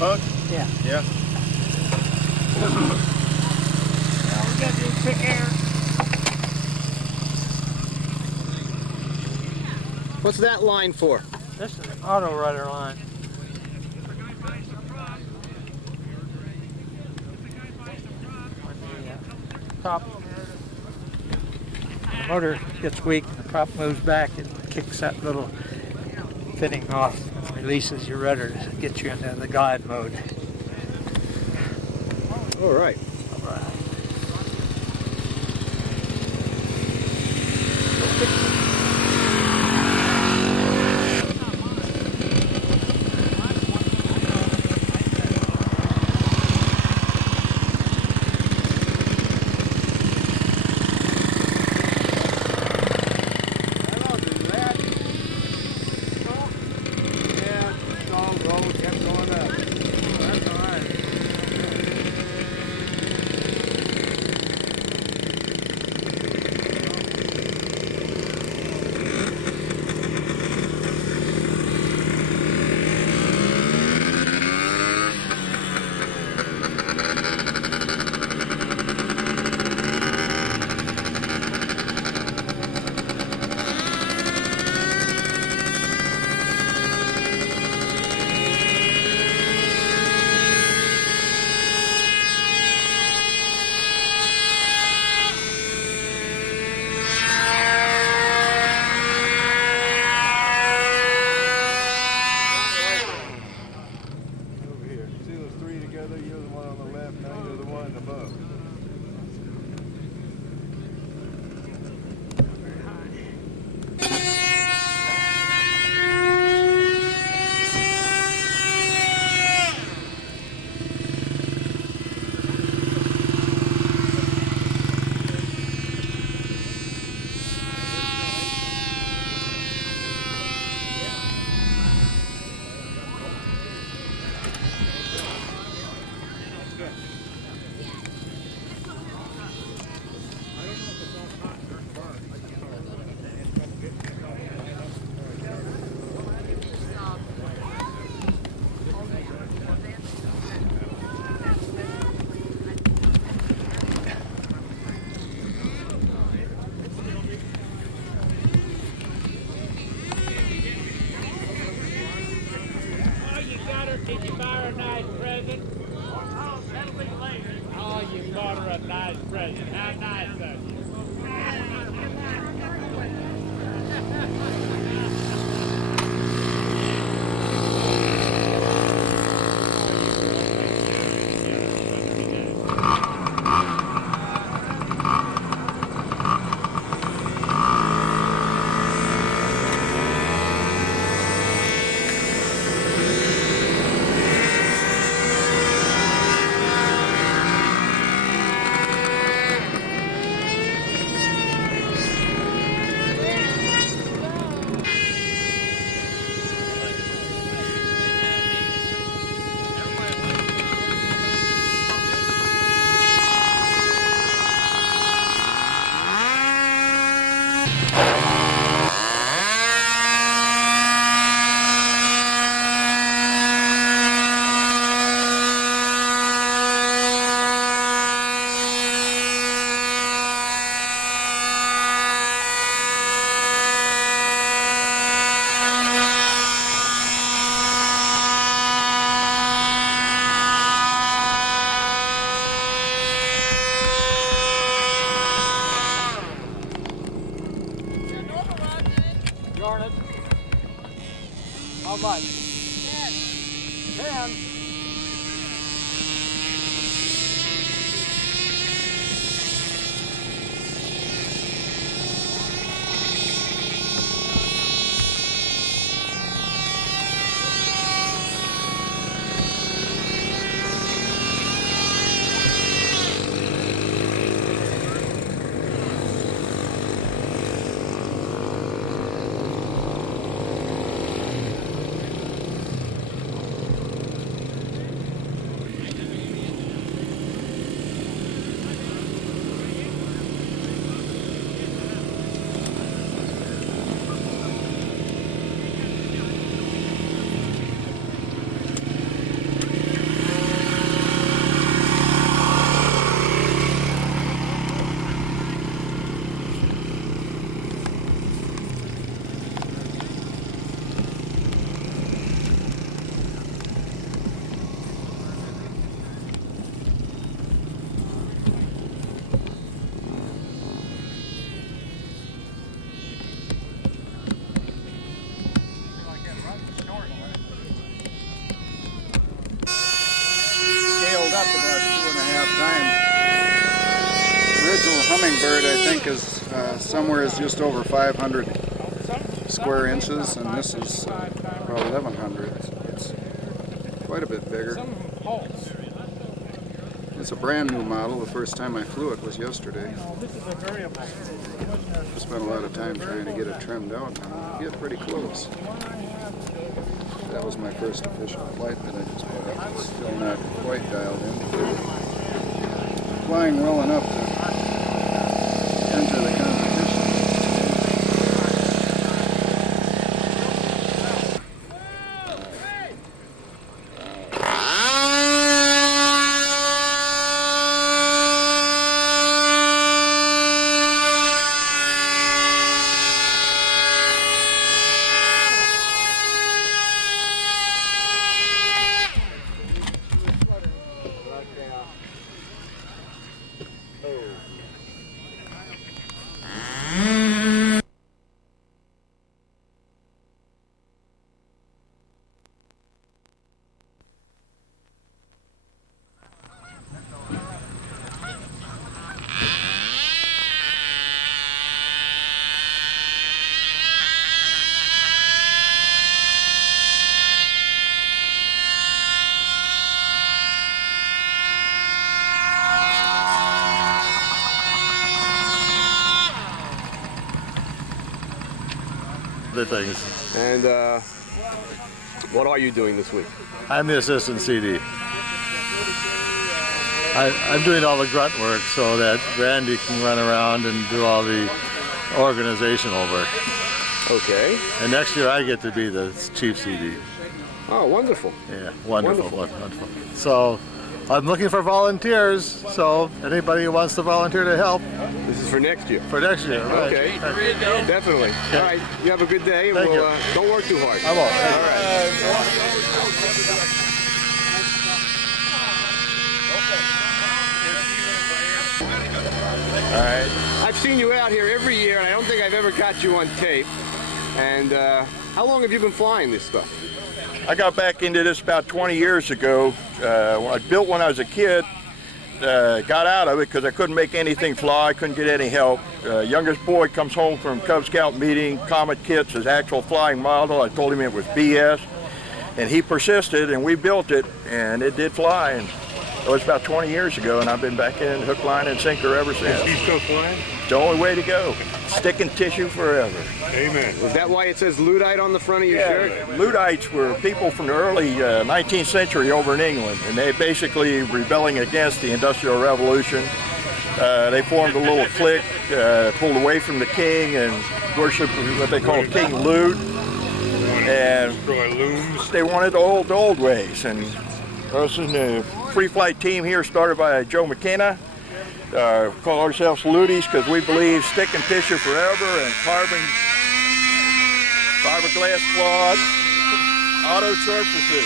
Hook? Yeah. Yeah. Now we got to do quick air. What's that line for? This is an auto rudder line. When the top motor gets weak, the prop moves back and kicks that little fitting off and releases your rudder to get you into the glide mode. All right. All right. Did you buy her a nice present? Oh, that'll be later. Oh, you bought her a nice present. How nice of you. Darn it. How much? 10. Scaled up about 2.5 times. The original hummingbird, I think, is somewhere is just over 500 square inches, and this is about 1,100. It's quite a bit bigger. It's a brand new model. The first time I flew it was yesterday. Spent a lot of time trying to get it trimmed out, and we get pretty close. That was my first official flight that I just put up. It's still not quite dialed in. Flying well enough to enter the competition. Things. And what are you doing this week? I'm the assistant CD. I'm doing all the grunt work so that Randy can run around and do all the organizational work. Okay. And next year I get to be the chief CD. Oh, wonderful. Yeah, wonderful. So I'm looking for volunteers, so anybody who wants to volunteer to help. This is for next year. For next year, right. Okay, definitely. Okay. All right, you have a good day, and Thank we'll, you. don't work too hard. I won't. All right. I've seen you out here every year, and I don't think I've ever got you on tape. And how long have you been flying this stuff? I got back into this about 20 years ago. I built when I was a kid. Got out of it because I couldn't make anything fly, couldn't get any help. Youngest boy comes home from Cub Scout meeting, Comet Kit's his actual flying model. I told him it was BS, and he persisted, and we built it, and it did fly. And it was about 20 years ago, and I've been back in hook, line, and sinker ever since. Is he still flying? It's the only way to go. Sticking tissue forever. Amen. Is that why it says Luddite on the front of your shirt? Luddites were people from the early 19th century over in England, and they basically rebelling against the Industrial Revolution. They formed a little clique, pulled away from the king and worshiped what they called King Lud. And Destroy looms. they wanted the old ways. And us in the free flight team here, started by Joe McKenna, call ourselves Ludies because we believe sticking tissue forever and fiberglass cloth, auto surfaces.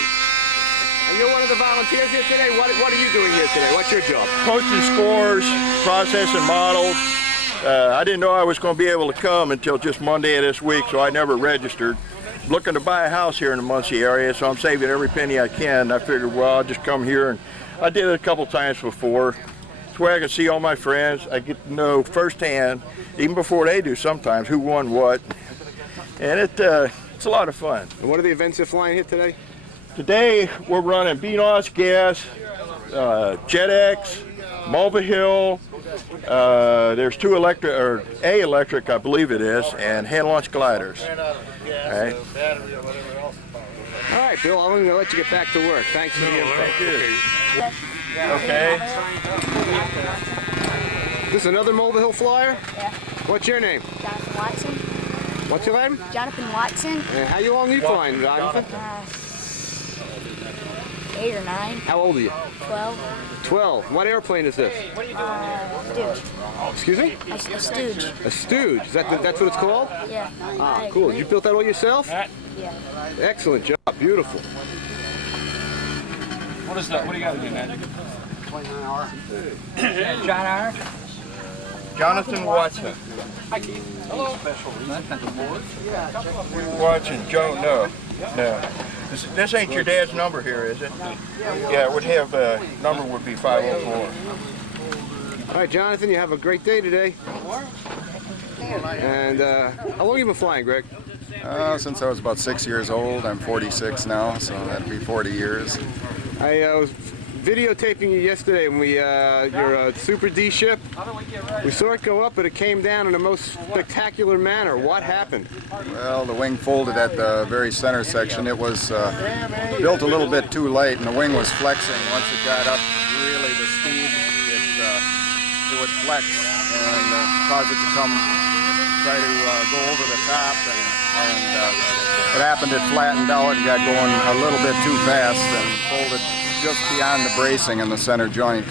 And you're one of the volunteers here today. What are you doing here today? What's your job? Coaching scores, processing models, I didn't know I was going to be able to come until just Monday of this week, so I never registered. Looking to buy a house here in the Muncie area, so I'm saving every penny I can. I figured, well, I'll just come here, and I did it a couple times before. It's where I can see all my friends. I get to know firsthand, even before they do sometimes, who won what. And it's a lot of fun. And what are the events you're flying here today? Today, we're running BNOS gas, JetX, Mulva Hill, there's two electric, or a electric, I believe it is, and hand launch gliders. All right. All right, Bill, I'm going to let you get back to work. Thanks for the info. Okay. This is another Mulva Hill flyer? Yeah. What's your name? Jonathan Watson. What's your name? Jonathan Watson. And how long are you flying, Jonathan? 8 or 9. How old are you? 12. 12. What airplane is this? Stooge. Excuse me? A stooge. A Stooge. Is that's what it's called? Yeah. Ah, cool. You built that all yourself? Yeah. Excellent job. Beautiful. What is that? What do you got to do, man? 29R. John R. Jonathan Watson. Hi, Keith. Hello. Watson, Joe, no. This ain't your dad's number here, is it? Yeah, it would have, number would be 504. All right, Jonathan, you have a great day today. And how long have you been flying, Greg? Since I was about 6 years old. I'm 46 now, so that'd be 40 years. I was videotaping you yesterday when your Super D ship. We saw it go up, but it came down in a most spectacular manner. What happened? Well, the wing folded at the very center section. It was built a little bit too light, and the wing was flexing. Once it got up really to speed, it would flex and cause it to try to go over the top. And what happened, it flattened out and got going a little bit too fast and folded just beyond the bracing in the center joint.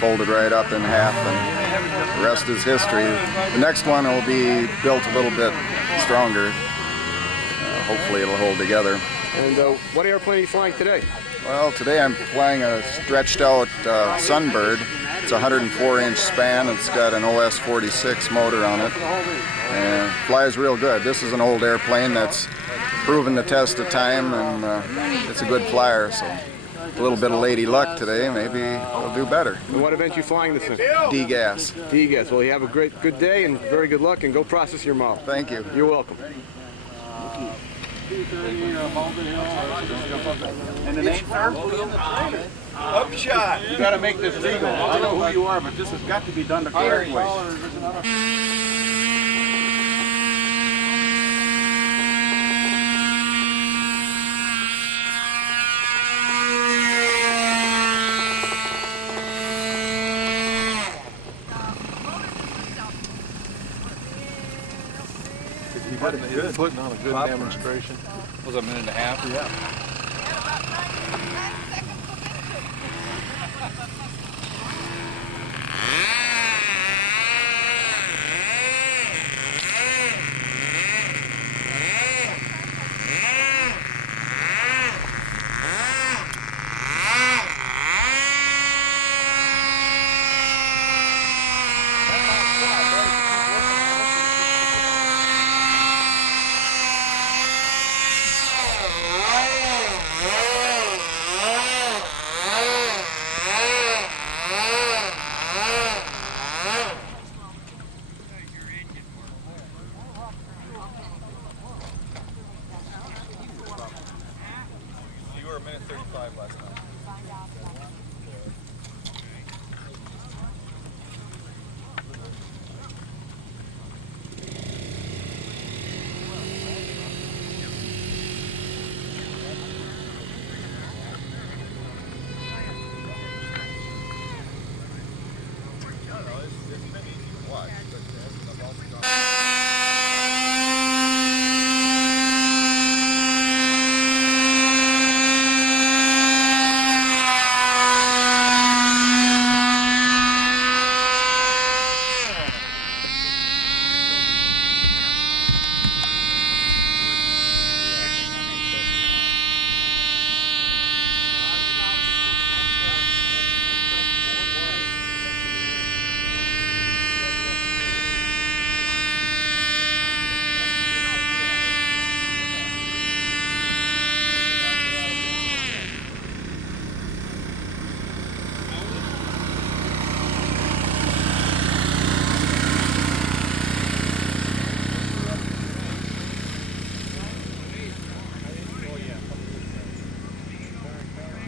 Folded right up in half, and the rest is history. The next one will be built a little bit stronger. Hopefully it'll hold together. And what airplane are you flying today? Well, today I'm flying a stretched out Sunbird. It's a 104-inch span. It's got an OS-46 motor on it, and flies real good. This is an old airplane that's proven the test of time, and it's a good flyer. So a little bit of lady luck today, maybe we'll do better. And what event you flying this in? D-gas. D-gas. Well, you have a good day and very good luck, and go process your model. Thank you. You're welcome. And the name, sir? Upshot. You got to make this legal. I don't know who you are, but this has got to be done the correct way. Putting on a good demonstration. Was it a minute and a half? Yeah. You were a minute 35 last time.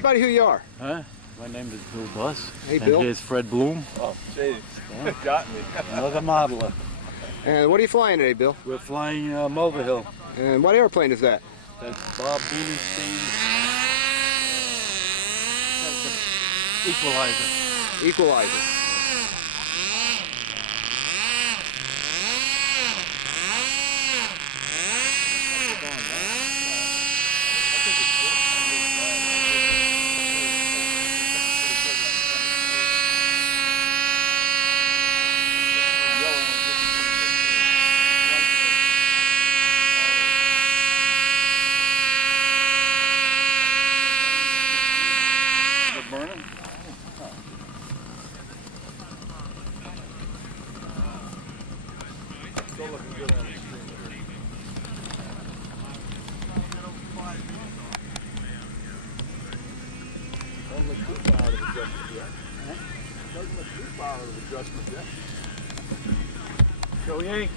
everybody who you are. Huh? My name is Bill Buss. Hey, and Bill. here's Fred Bloom. Oh, jeez. Got me. Another modeler. And what are you flying today, Bill? We're flying Mulvihill. And what airplane is that? That's Bob Boonenstein's Equalizer. Equalizer. Burning? Still looking good on the screen. Don't look too far out of adjustment yet. Doesn't look too far out of adjustment yet. Go Yankees.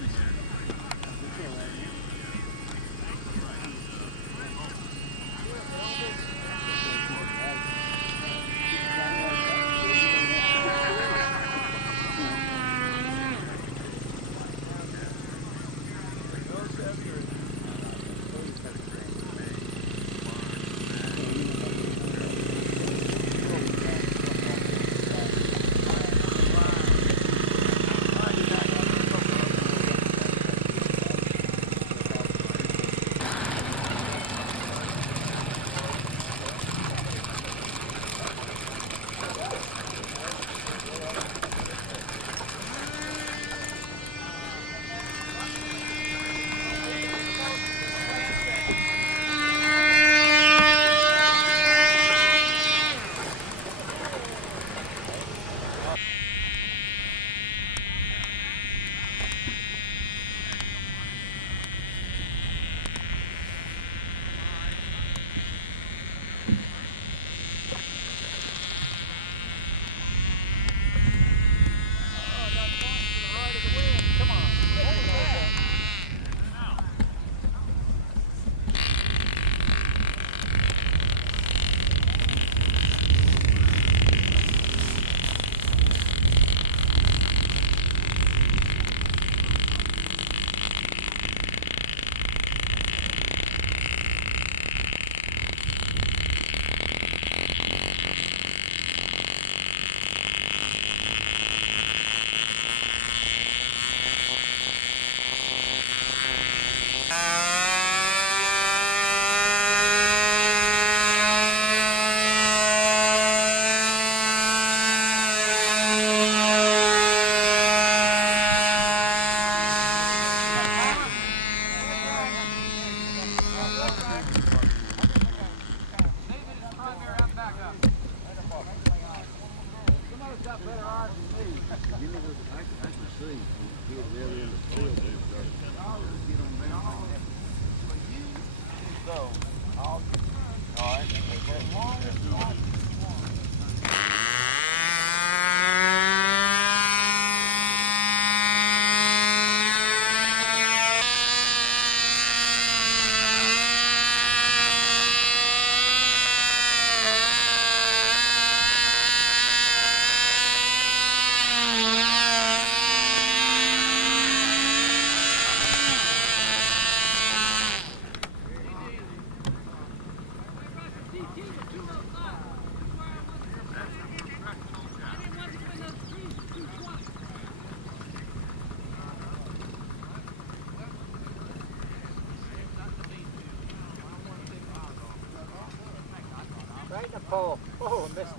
Right in the pole. Oh, I missed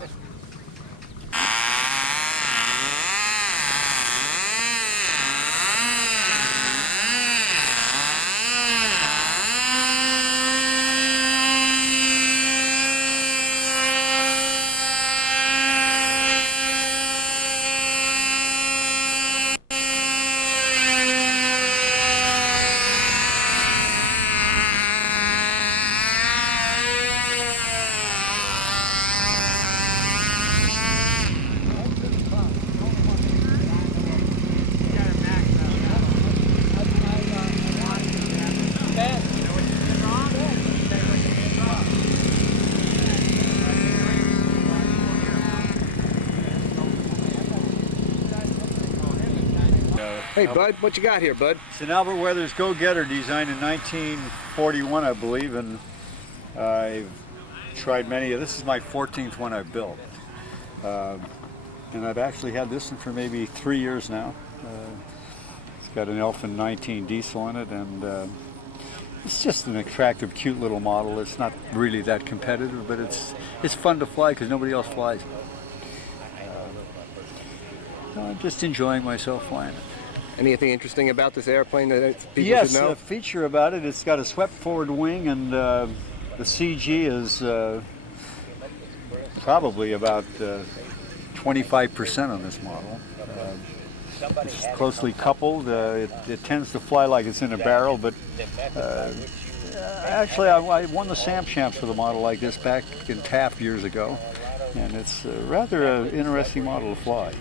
it. Hey, Bud, what you got here, Bud? It's an Albert Weathers Go-Getter designed in 1941, I believe, and I've tried many. This is my 14th one I've built. And I've actually had this one for maybe 3 years now. It's got an Elfin 19 diesel in it, and it's just an attractive, cute little model. It's not really that competitive, but it's fun to fly because nobody else flies it. I'm just enjoying myself flying it. Anything interesting about this airplane that people Yes, should know? a feature about it, it's got a swept forward wing, and the CG is probably about 25% on this model. It's closely coupled. It tends to fly like it's in a barrel, but actually I won the Sam Champs for the model like this back in Taft years ago, and it's rather an interesting model to fly.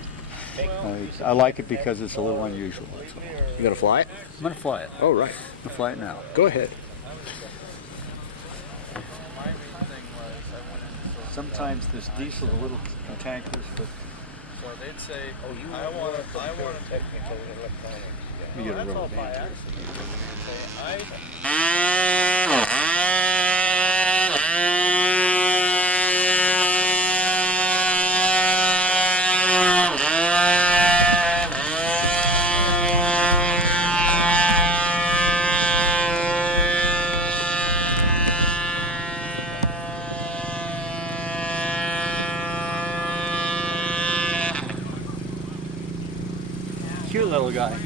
I like it because it's a little unusual. You gonna fly it? I'm gonna fly it. Oh, right. I'm gonna fly it now. Go ahead. Sometimes this diesel is a little cantankerous, but So they'd say, I want a technical electronics. let me get a rubber band. Cute little guy.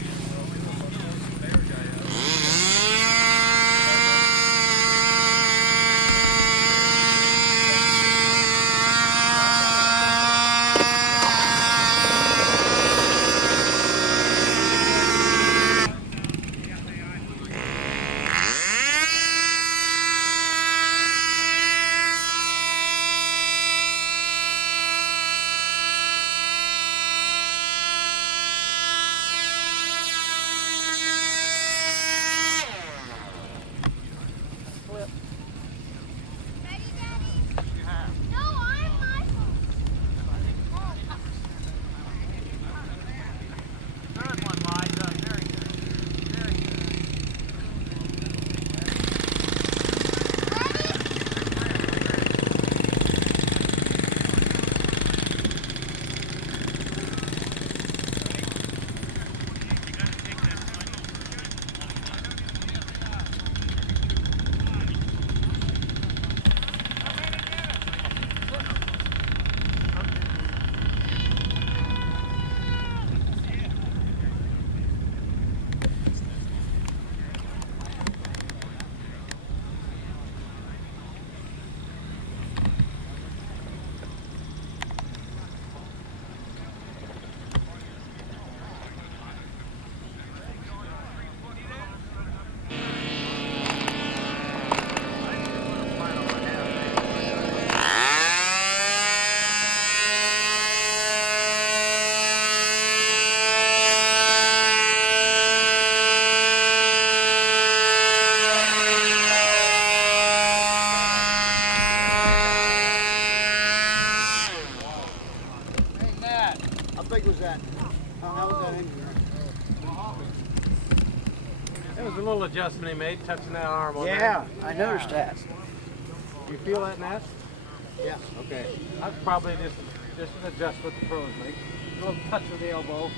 There was a little adjustment he made, touching that arm on there. Yeah, I noticed that. You feel that, Nat? Yeah. Okay. I'd probably just adjust what the pros make. A little touch with the elbow.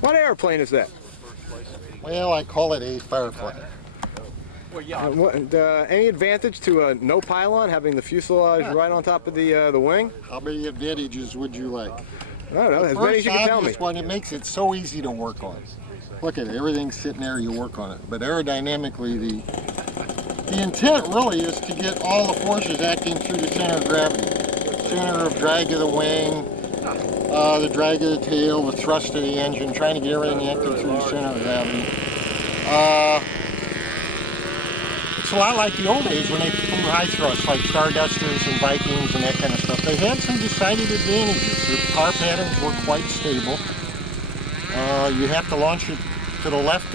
What airplane is that? Well, I call it a Firefly. Any advantage to no pylon, having the fuselage right on top of the wing? How many advantages would you like? I don't know, as many as you can tell me. First one, it makes it so easy to work on. Look at it, everything's sitting there, you work on it. But aerodynamically, the intent really is to get all the forces acting through the center of gravity. Center of drag of the wing, the drag of the tail, the thrust of the engine, trying to get everything acting through the center of gravity. It's a lot like the old days when they flew high thrust, like Stardusters and Vikings and that kind of stuff. They had some decided advantages. The power patterns were quite stable. You have to launch it to the left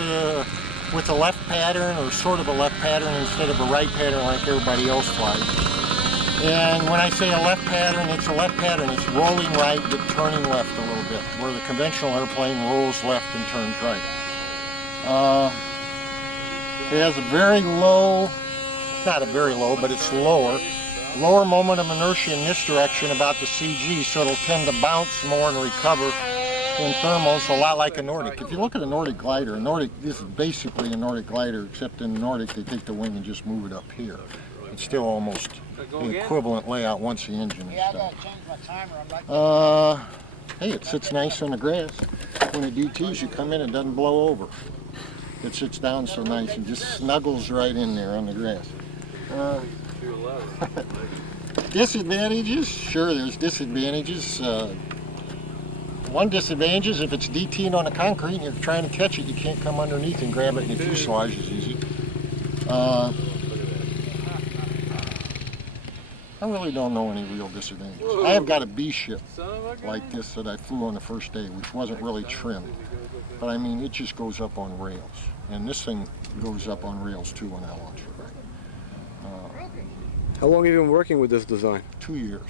with a left pattern, or sort of a left pattern instead of a right pattern like everybody else flies. And when I say a left pattern, it's a left pattern. It's rolling right but turning left a little bit, where the conventional airplane rolls left and turns right. It has a very low, not a very low, but it's lower moment of inertia in this direction about the CG, so it'll tend to bounce more and recover in thermals, a lot like a Nordic. If you look at a Nordic glider, this is basically a Nordic glider, except in the Nordic they take the wing and just move it up here. It's still almost the equivalent layout once the engine is done. Hey, it sits nice on the grass. When it DTs, you come in, it doesn't blow over. It sits down so nice and just snuggles right in there on the grass. Disadvantages? Sure, there's disadvantages. One disadvantage is if it's DT'd on the concrete and you're trying to catch it, you can't come underneath and grab it, and the fuselage is easy. I really don't know any real disadvantages. I have got a B ship like this that I flew on the first day, which wasn't really trimmed. But I mean, it just goes up on rails. And this thing goes up on rails too when I launch it. How long have you been working with this design? 2 years.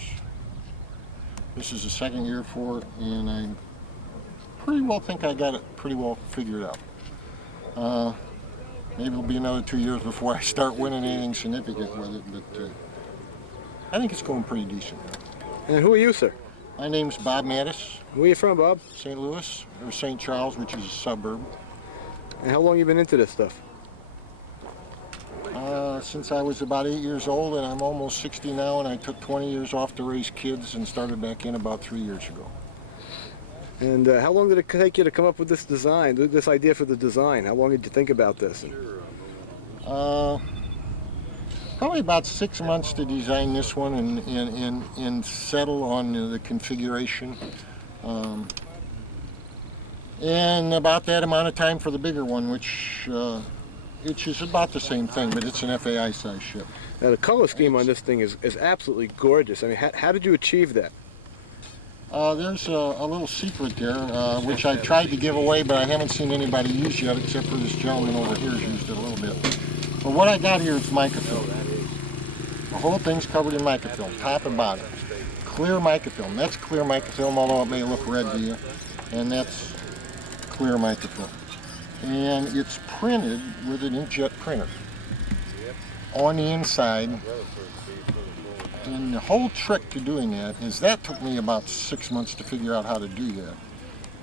This is the second year for it, and I pretty well think I got it pretty well figured out. Maybe it'll be another 2 years before I start winning anything significant with it, but I think it's going pretty decent. And who are you, sir? My name's Bob Mattis. Where are you from, Bob? St. Louis, or St. Charles, which is a suburb. And how long have you been into this stuff? Since I was about 8 years old, and I'm almost 60 now, and I took 20 years off to raise kids and started back in about 3 years ago. And how long did it take you to come up with this design, this idea for the design? How long did you think about this? Probably about 6 months to design this one and settle on the configuration. And about that amount of time for the bigger one, which is about the same thing, but it's an FAI size ship. Now the color scheme on this thing is absolutely gorgeous. I mean, how did you achieve that? There's a little secret there, which I tried to give away, but I haven't seen anybody use yet, except for this gentleman over here who's used it a little bit. But what I got here is mica film. The whole thing's covered in mica film, top and bottom. Clear mica film. That's clear mica film, although it may look red to you. And that's clear mica film. And it's printed with an inkjet printer on the inside. And the whole trick to doing that is that took me about 6 months to figure out how to do that.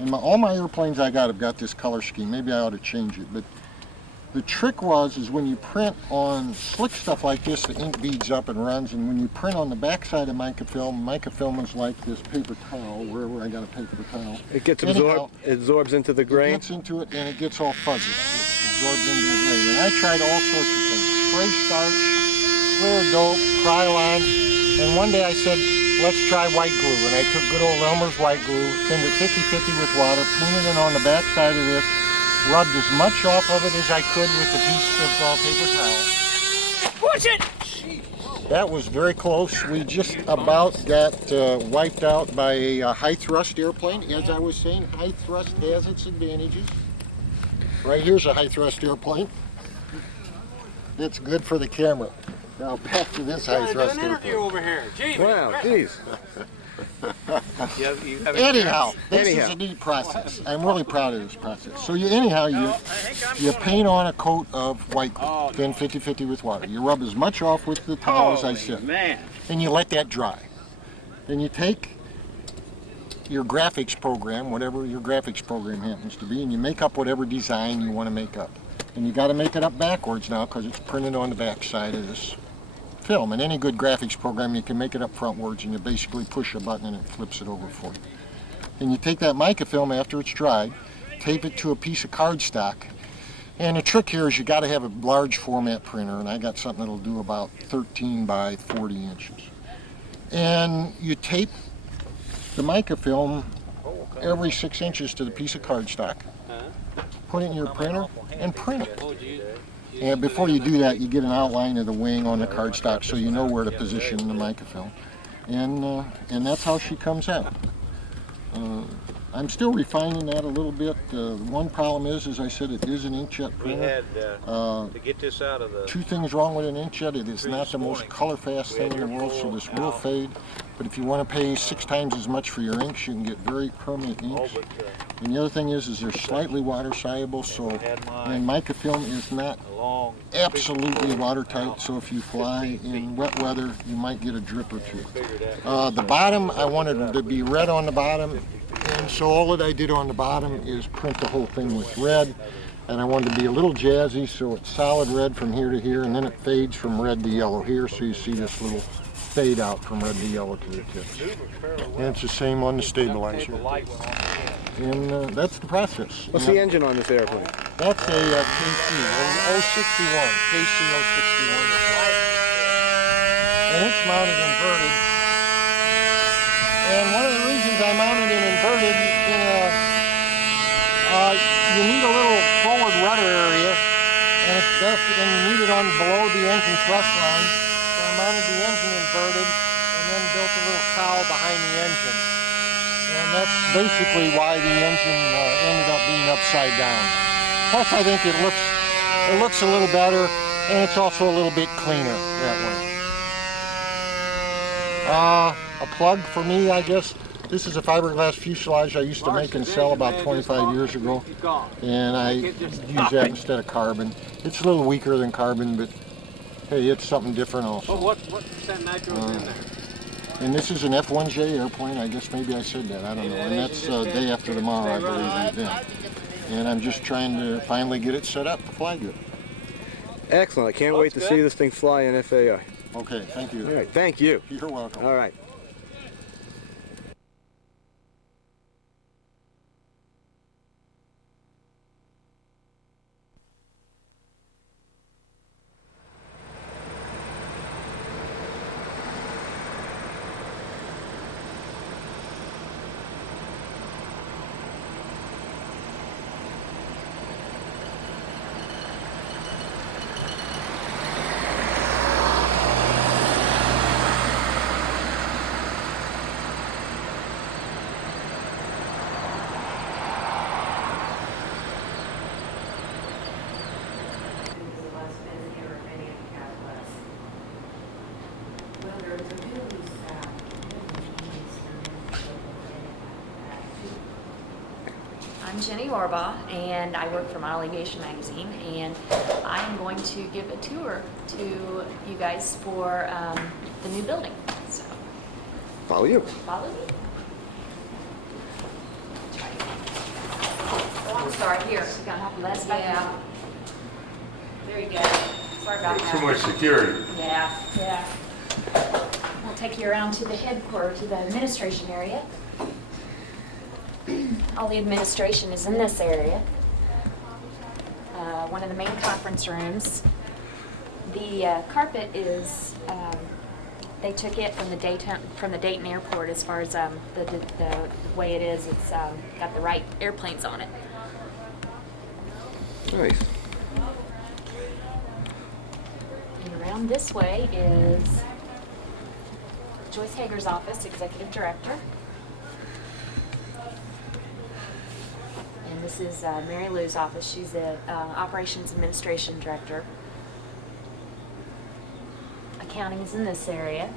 And all my airplanes I got have got this color scheme. Maybe I ought to change it, but the trick is when you print on slick stuff like this, the ink beads up and runs, and when you print on the backside of mica film is like this paper towel, wherever I got a paper towel. It gets absorbed, it absorbs into the grain? It gets into it and it gets all fuzzy. It absorbs into the grain. And I tried all sorts of things. Spray starch, clear dope, Krylon, and one day I said, let's try white glue. And I took good old Elmer's white glue, thinned it 50-50 with water, painted it on the backside of this, rubbed as much off of it as I could with a piece of paper towel. Push it! That was very close. We just about got wiped out by a high thrust airplane. As I was saying, high thrust has its advantages. Right here's a high thrust airplane. It's good for the camera. Now back to this high thrust airplane. Over here. Gee, wow, geez. Anyhow, this is a neat process. I'm really proud of this process. So you paint on a coat of white glue, then 50-50 with water. You rub as much off with the towel as I said, and you let that dry. Then you take your graphics program, whatever your graphics program happens to be, and you make up whatever design you want to make up. And you got to make it up backwards now because it's printed on the back side of this film. In any good graphics program, you can make it up frontwards, and you basically push a button and it flips it over for you. And you take that mica film after it's dried, tape it to a piece of cardstock, and the trick here is you got to have a large format printer, and I got something that'll do about 13 by 40 inches. And you tape the mica film every 6 inches to the piece of cardstock, put it in your printer, and print it. And before you do that, you get an outline of the wing on the cardstock so you know where to position the mica film. And that's how she comes out. I'm still refining that a little bit. One problem is, as I said, it is an inkjet printer. To get this out of the... Two things wrong with an inkjet. It is not the most color-fast thing in the world, so this will fade. But if you want to pay 6 times as much for your inks, you can get very permanent inks. And the other thing is they're slightly water-soluble, and mica film is not absolutely watertight, so if you fly in wet weather, you might get a drip or two. The bottom, I wanted it to be red on the bottom, and so all that I did on the bottom is print the whole thing with red. And I wanted to be a little jazzy, so it's solid red from here to here, and then it fades from red to yellow here, so you see this little fade out from red to yellow to the tips. And it's the same on the stabilizer. And that's the process. What's the engine on this airplane? That's a KC 061, KC 061. And it's mounted inverted. And one of the reasons I mounted it inverted, you need a little forward rudder area, and it's best, and you need it on below the engine thrust line. So I mounted the engine inverted, and then built a little cowl behind the engine. And that's basically why the engine ended up being upside down. Plus, I think it looks a little better, and it's also a little bit cleaner that way. A plug for me, I guess. This is a fiberglass fuselage I used to make and sell about 25 years ago, and I use that instead of carbon. It's a little weaker than carbon, but hey, it's something different also. Well, what percent nitro is in there? And this is an F1J airplane. I guess maybe I said that. I don't know. And that's day after tomorrow, I believe, the event. And I'm just trying to finally get it set up to fly good. Excellent. I can't wait to see this thing fly in FAI. Okay, thank you. All right, thank you. You're welcome. All right. I'm Jenny Orbaugh, and I work for Model Aviation Magazine, and I am going to give a tour to you guys for the new building. So, Follow you. follow me. Oh, I'm sorry. Here, you're gonna have to let us back out. There you go. Sorry about that. Too much security. Yeah. We'll take you around to the headquarters, to the administration area. All the administration is in this area. One of the main conference rooms. The carpet is, they took it from the Dayton airport as far as the way it is. It's got the right airplanes on it. Nice. And around this way is Joyce Hager's office, Executive Director. And this is Mary Lou's office. She's the Operations Administration Director. Accounting is in this area.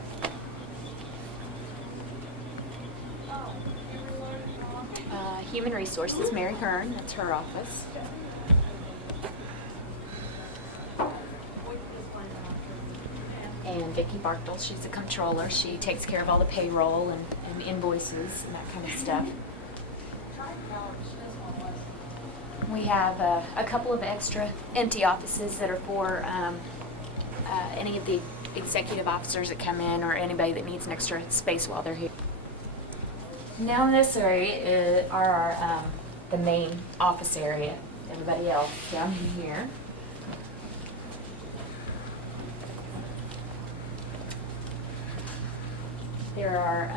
Human Resources, Mary Hearn, that's her office. And Vicki Bartle, she's the controller. She takes care of all the payroll and invoices and that kind of stuff. We have a couple of extra empty offices that are for any of the executive officers that come in or anybody that needs an extra space while they're here. Now in this area are our, the main office area. Everybody else down here. There are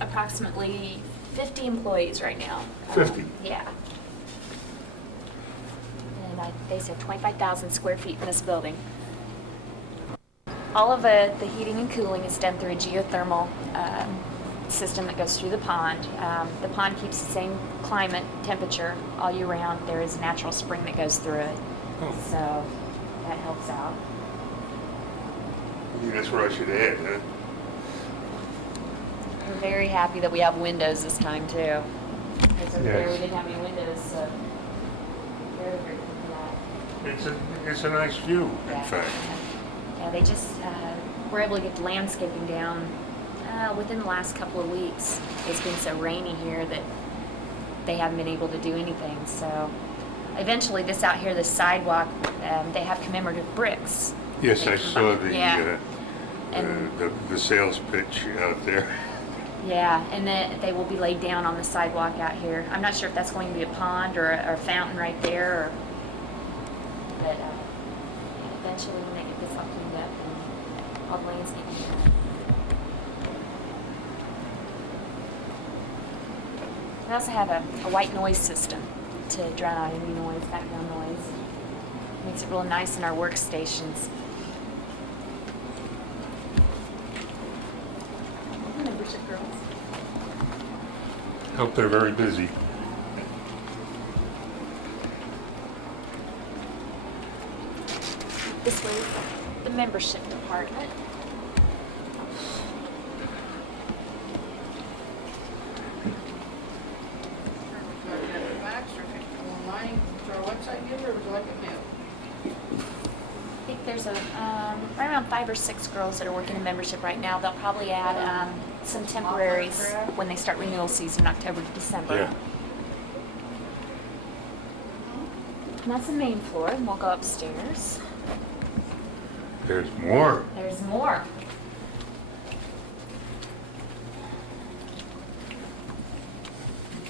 approximately 50 employees right now. 50? Yeah. And they said 25,000 square feet in this building. All of the heating and cooling is done through a geothermal system that goes through the pond. The pond keeps the same climate, temperature all year round. There is a natural spring that goes through it. Oh. So that helps out. Yeah, that's what I should add, huh? We're very happy that we have windows this time too. Because over there Yes. we didn't have any windows, so very grateful for that. It's a nice view, Yeah. in fact. Yeah, they just were able to get the landscaping down within the last couple of weeks. It's been so rainy here that they haven't been able to do anything. So eventually this out here, this sidewalk, they have commemorative bricks. Yes, They I saw combine- yeah. the sales pitch out there. Yeah, and then they will be laid down on the sidewalk out here. I'm not sure if that's going to be a pond or a fountain right there, but eventually when they get this all cleaned up and all the landscaping done. We also have a white noise system to drown out any noise, background noise. Makes it real nice in our workstations. Membership girls. Hope they're very busy. This way is the membership department. I think there's right around 5 or 6 girls that are working in membership right now. They'll probably add some temporaries when they start renewal season, October to December. Yeah. And that's the main floor, and we'll go upstairs. There's more. There's more.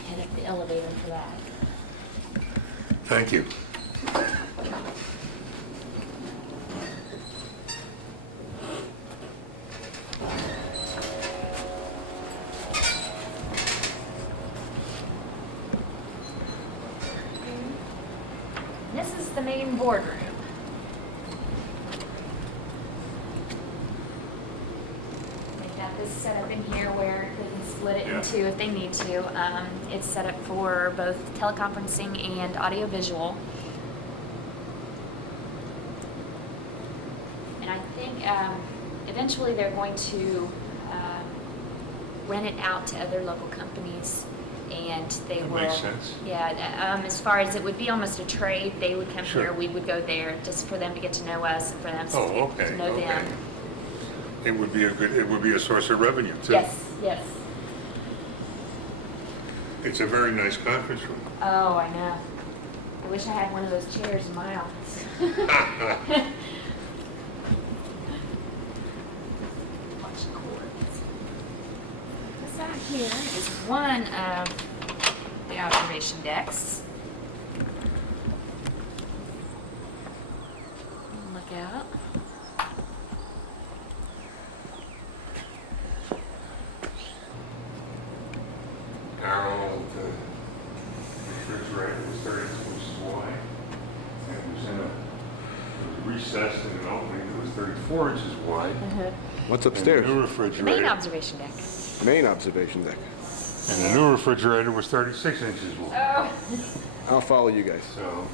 Head up the elevator for that. Thank you. This is the main boardroom. They've got this set up in here where they can split it in two if they need to. It's set up for both teleconferencing and audiovisual. And I think eventually they're going to rent it out to other local companies. And they That will. makes sense. Yeah, as far as it would be almost a trade, they would come Sure. here, we would go there, just for them to get to know us and for them to know them. It would be a source of revenue too. Yes, yes. It's a very nice conference room. Oh, I know. I wish I had one of those chairs in my office. Bunch of cords. This out here is one of the observation decks. Look out. Harold, the refrigerator was 30 inches wide. And it was in a, it was recessed in an opening that was 34 inches wide. What's And upstairs? the new The refrigerator. main observation deck. Main observation deck. And the new refrigerator was 36 inches wide. Oh. I'll follow you guys. So,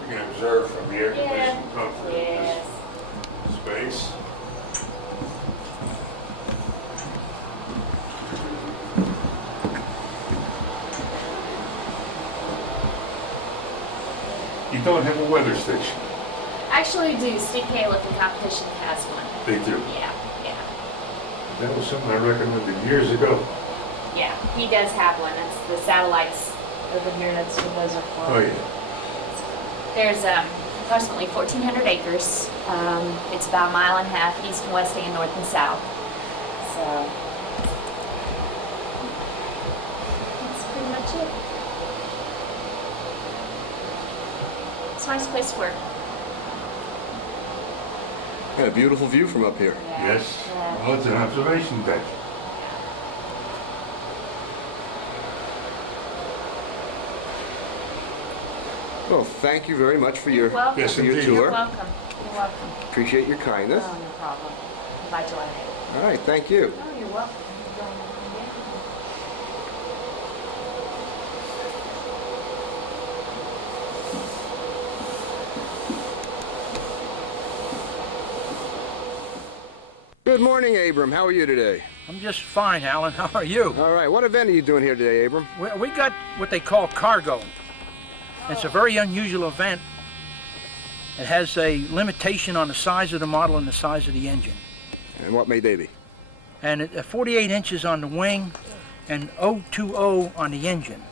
we can observe from The air conditioning Yeah. comfort Yes. of this space. You don't have a weather station. Actually, we do. Steve Califton Competition has one. They do. Yeah, yeah. That was something I recommended years ago. Yeah, he does have one. That's the satellites over here. That's what those are for. Oh yeah. There's approximately 1,400 acres. It's about a mile and a half east and west and north and south. So that's pretty much it. It's a nice place to work. Got a beautiful view from up here. Yes. Yeah. Well, it's an observation deck. Well, thank you very much for your, You're welcome. Yes, for your indeed. tour. You're welcome. You're welcome. Appreciate your kindness. Oh, no problem. Glad you like it. All right, thank you. Oh, you're welcome. Good morning, Abram. How are you today? I'm just fine, Alan. How are you? All right, what event are you doing here today, Abram? We got what they call cargo. It's a very unusual event. It has a limitation on the size of the model and the size of the engine. And what may they be? And 48 inches on the wing and 020 on the engine.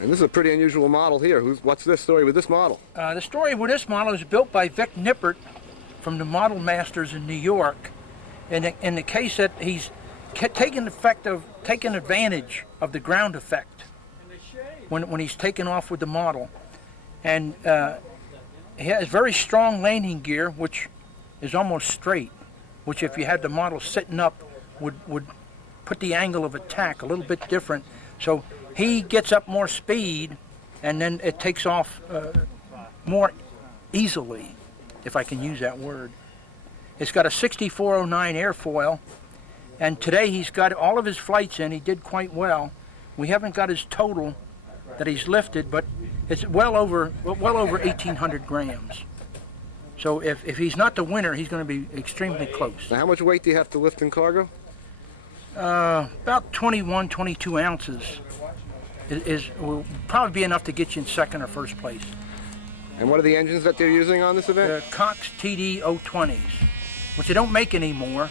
And this is a pretty unusual model here. What's this story with this model? The story with this model is built by Vic Nippert from the Model Masters in New York. In the case that he's taken advantage of the ground effect when he's taken off with the model. And he has very strong landing gear, which is almost straight, which if you had the model sitting up would put the angle of attack a little bit different. So he gets up more speed, and then it takes off more easily, if I can use that word. It's got a 6409 airfoil, and today he's got all of his flights in. He did quite well. We haven't got his total that he's lifted, but it's well over 1,800 grams. So if he's not the winner, he's going to be extremely close. Now, how much weight do you have to lift in cargo? About 21, 22 ounces will probably be enough to get you in second or first place. And what are the engines that they're using on this event? The Cox TD 020s, which they don't make anymore.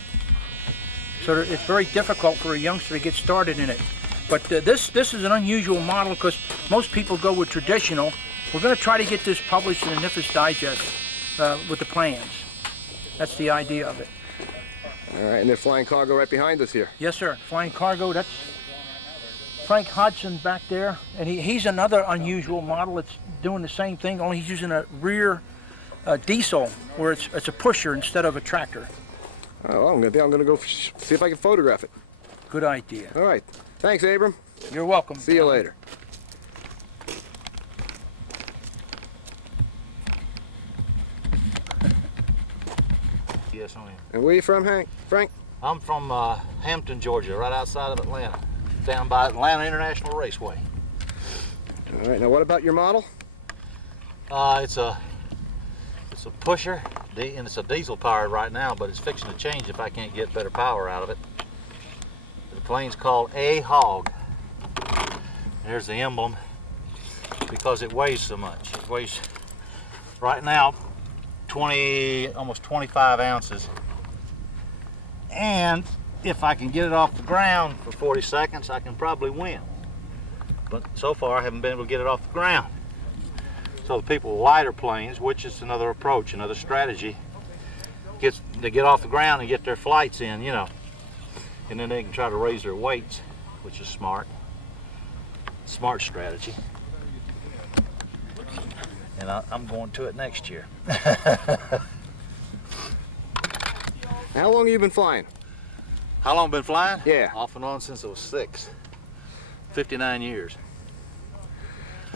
So it's very difficult for a youngster to get started in it. But this is an unusual model because most people go with traditional. We're going to try to get this published in the NFFS Digest with the plans. That's the idea of it. All right, and they're flying cargo right behind us here. Yes, sir. Flying cargo. That's Frank Hodgson back there, and he's another unusual model. It's doing the same thing, only he's using a rear diesel, where it's a pusher instead of a tractor. Oh, I'm gonna go see if I can photograph it. Good idea. All right. Thanks, Abram. You're welcome. See you later. Yes, I am. And where you from, Frank? I'm from Hampton, Georgia, right outside of Atlanta, down by Atlanta International Raceway. All right. Now, what about your model? It's a pusher, and it's a diesel powered right now, but it's fixing to change if I can't get better power out of it. The plane's called A Hog. There's the emblem because it weighs so much. It weighs right now almost 25 ounces. And if I can get it off the ground for 40 seconds, I can probably win. But so far, I haven't been able to get it off the ground. So the people with lighter planes, which is another approach, another strategy, they get off the ground and get their flights in, you know. And then they can try to raise their weights, which is smart. Smart strategy. And I'm going to it next year. How long have you been flying? How long been flying? Yeah. Off and on since I was 6. 59 years.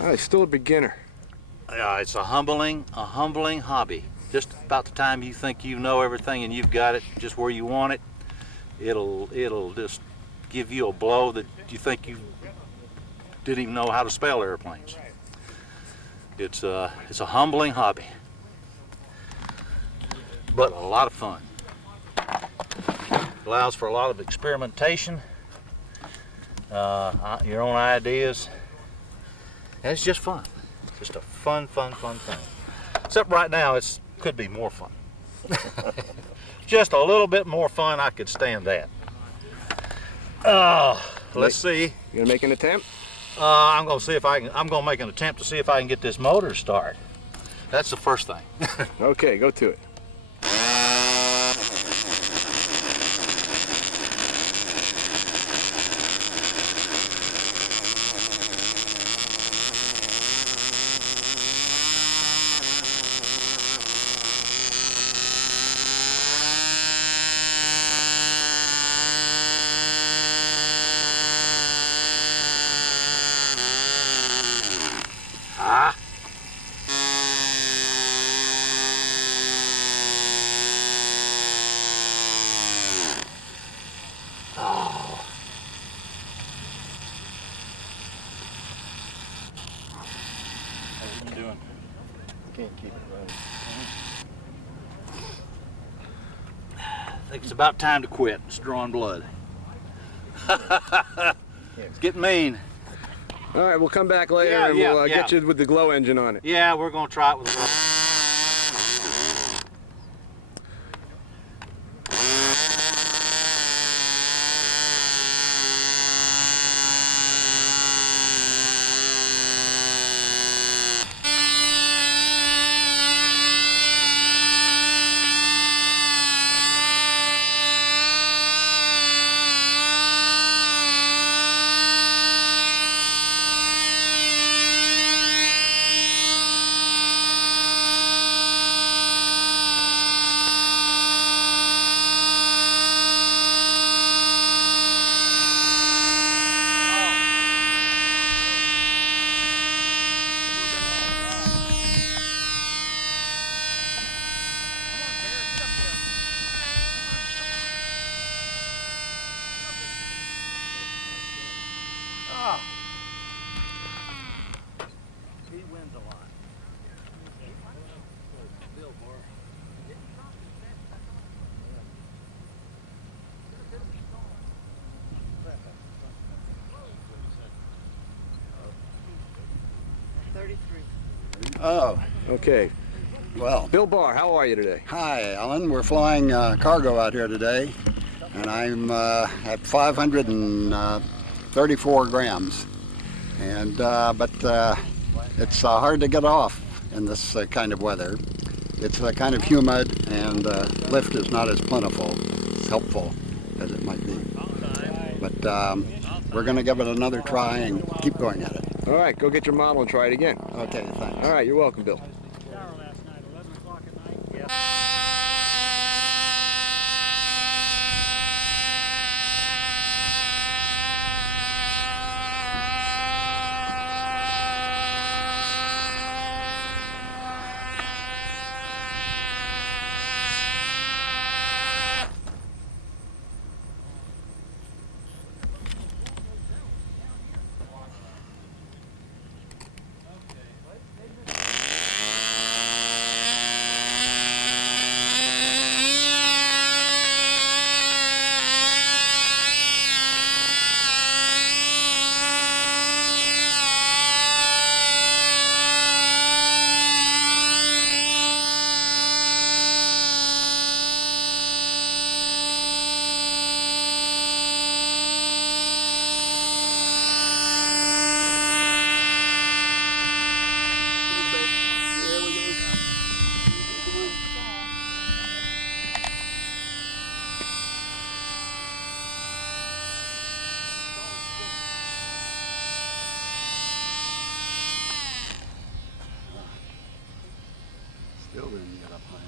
Oh, he's still a beginner. It's a humbling hobby. Just about the time you think you know everything and you've got it just where you want it, it'll just give you a blow that you think you didn't even know how to spell airplanes. It's a humbling hobby, but a lot of fun. Allows for a lot of experimentation, your own ideas, and it's just fun. Just a fun thing. Except right now, it could be more fun. Just a little bit more fun, I could stand that. Let's see. You gonna make an attempt? I'm gonna see if I can. I'm gonna make an attempt to see if I can get this motor to start. That's the first thing. Okay, go to it. How's it doing? Can't keep it running. I think it's about time to quit. It's drawing blood. It's getting mean. All right, we'll come back later and we'll get you with the glow engine on it. Yeah, we're gonna try it with a He wins a lot. Oh, Okay. well. Bill Barr, how are you today? Hi, Alan. We're flying cargo out here today, and I'm at 534 grams. And but it's hard to get off in this kind of weather. It's kind of humid, and lift is not as plentiful, as helpful as it might be. But we're going to give it another try and keep going at it. All right, go get your model and try it again. Okay, thanks. All right, you're welcome, Bill. Still didn't get up high enough.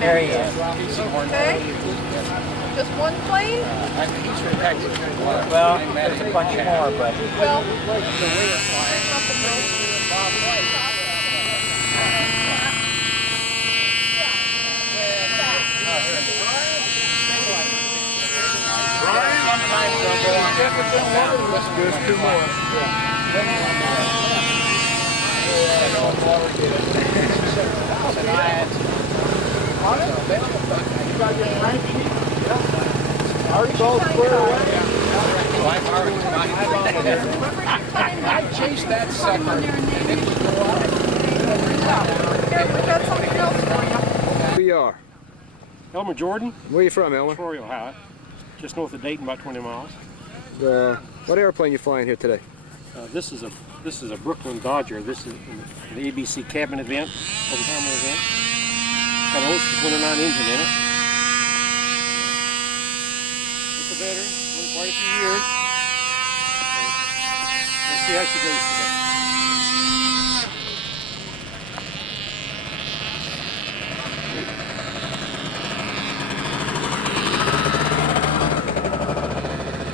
There he is. Okay. Just one plane? He's from Texas. Well, there's a bunch more, but... Well... There's two more. I chased that sucker and it was We got something else for you. Who you are? Elmer Jordan. Where you from, Elmer? Troy, Ohio. Just north of Dayton, about 20 miles. What airplane you flying here today? This is a Brooklyn Dodger. This is the ABC cabin event, old-timer event. Got an old 29 engine in it. It's a veteran, been quite a few years. Let's see how she goes today.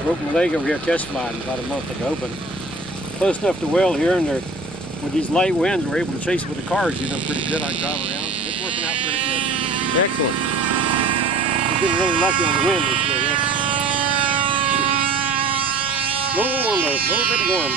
Broke my leg over here test flying about a month ago, but close enough to well here, and with these light winds, we're able to chase it with the cars, you know, pretty good. I drive around. It's working out pretty good. Excellent. We're getting really lucky on the wind this year. Yeah. A little warm though, a little bit warm.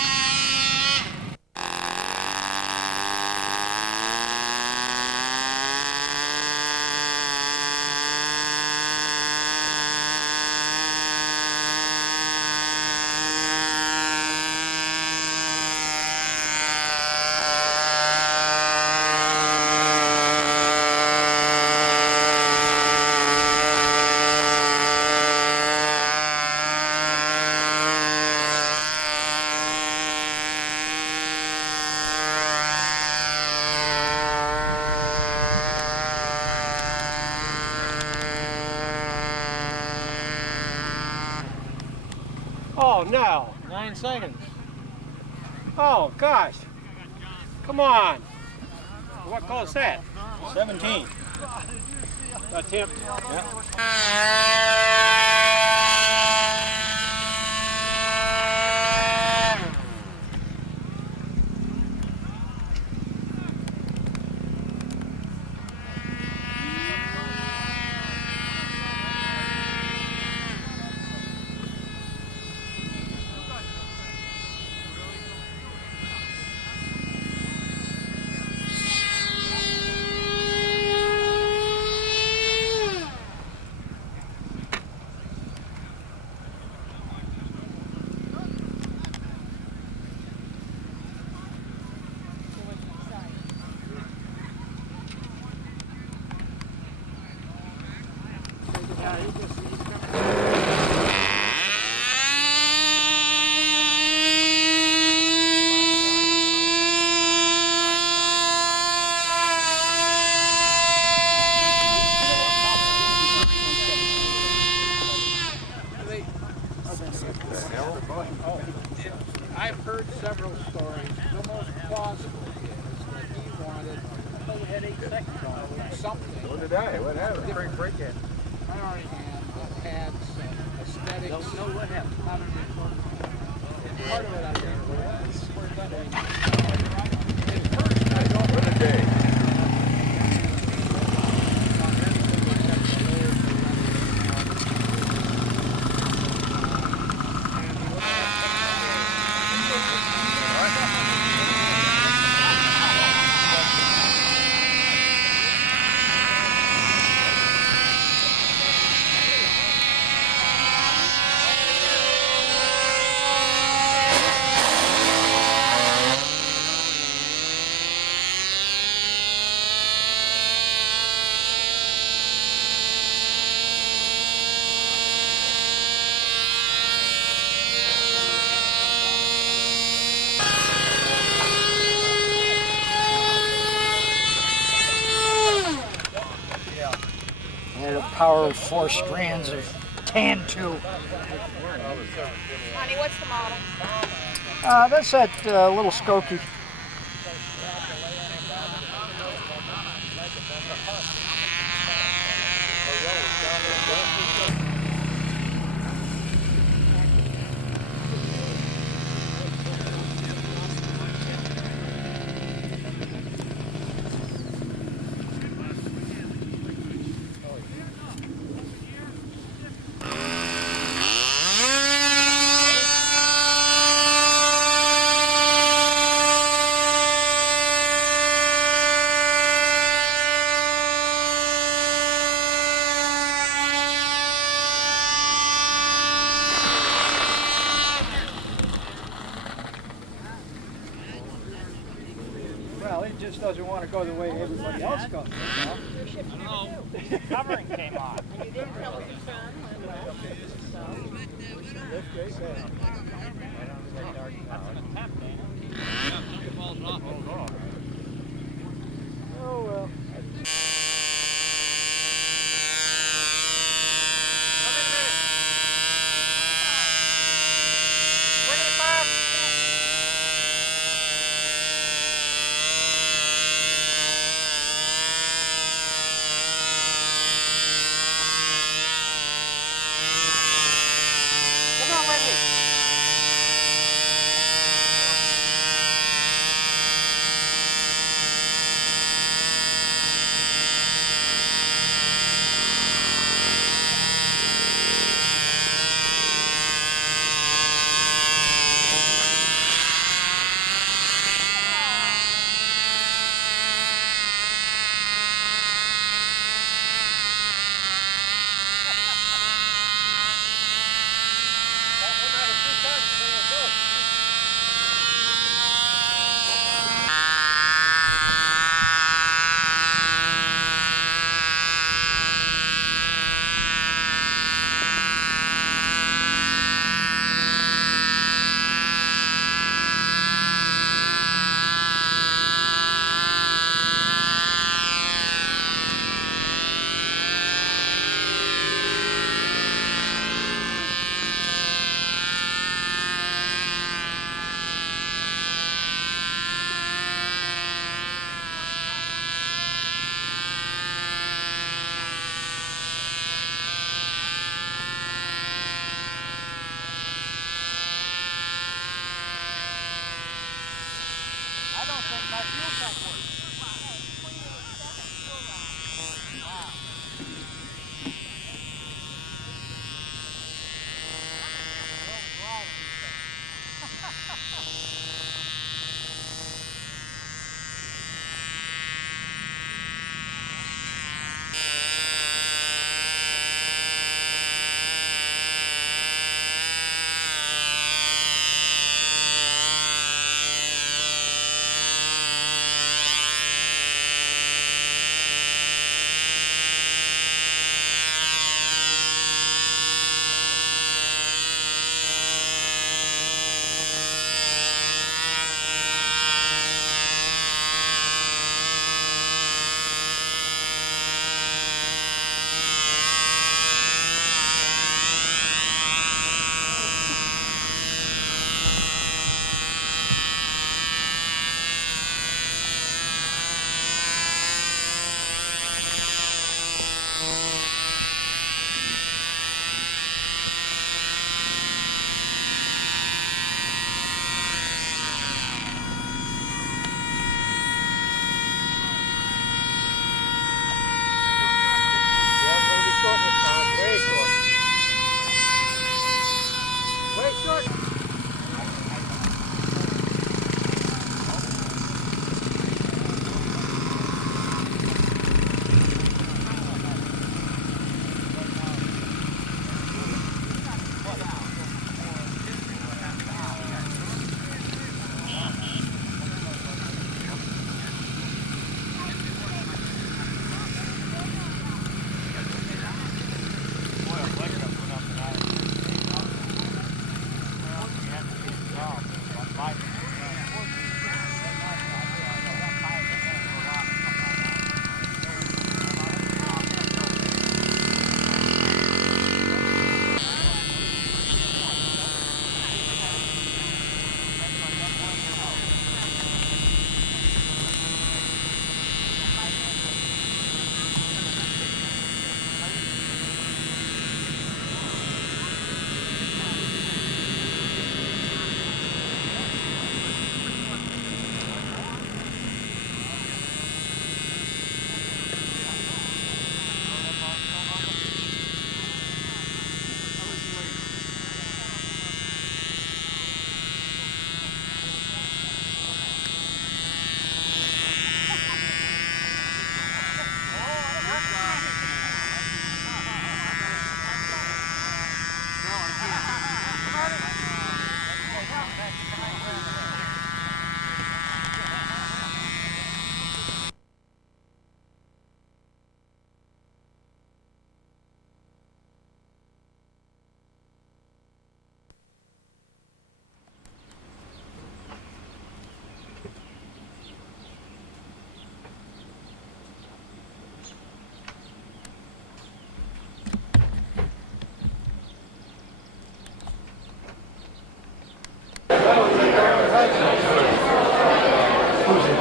Oh no! 9 seconds. Oh gosh! Come on! What caused that? 17. Attempt. I've heard several stories. The most plausible is that he wanted something. What did I? What happened? Break it. Firing hand that had some aesthetics. Don't know what happened. Part of it, I think, was at first, I don't What a day. power of 4 strands of tan 2. Honey, what's the model? That's that little Skokie. Well, it just doesn't want to go the way everybody else goes. Covering came off. And you didn't tell us the sun when Oh, well.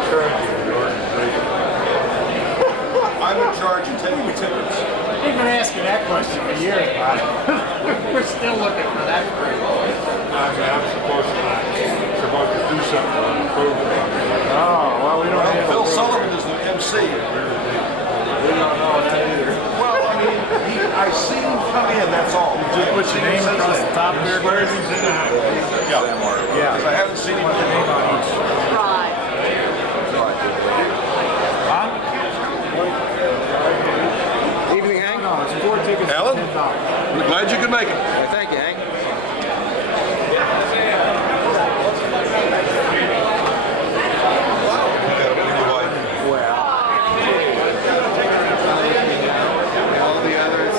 charge of the organization? I'm in charge of taking tickets. We've been asking that question for years, Bob. We're still looking for that group. I'm supposed to do something on the program. Oh, well, we don't have Phil Sullivan is the MC. We don't know that either. Well, I mean, I've seen him come in, that's all. Just put your name across the top there, where is he in the house? Yeah, because I haven't seen him put your name on each. Evening, Hank. Alan, we're glad you could make it. Thank you, Hank. All the others.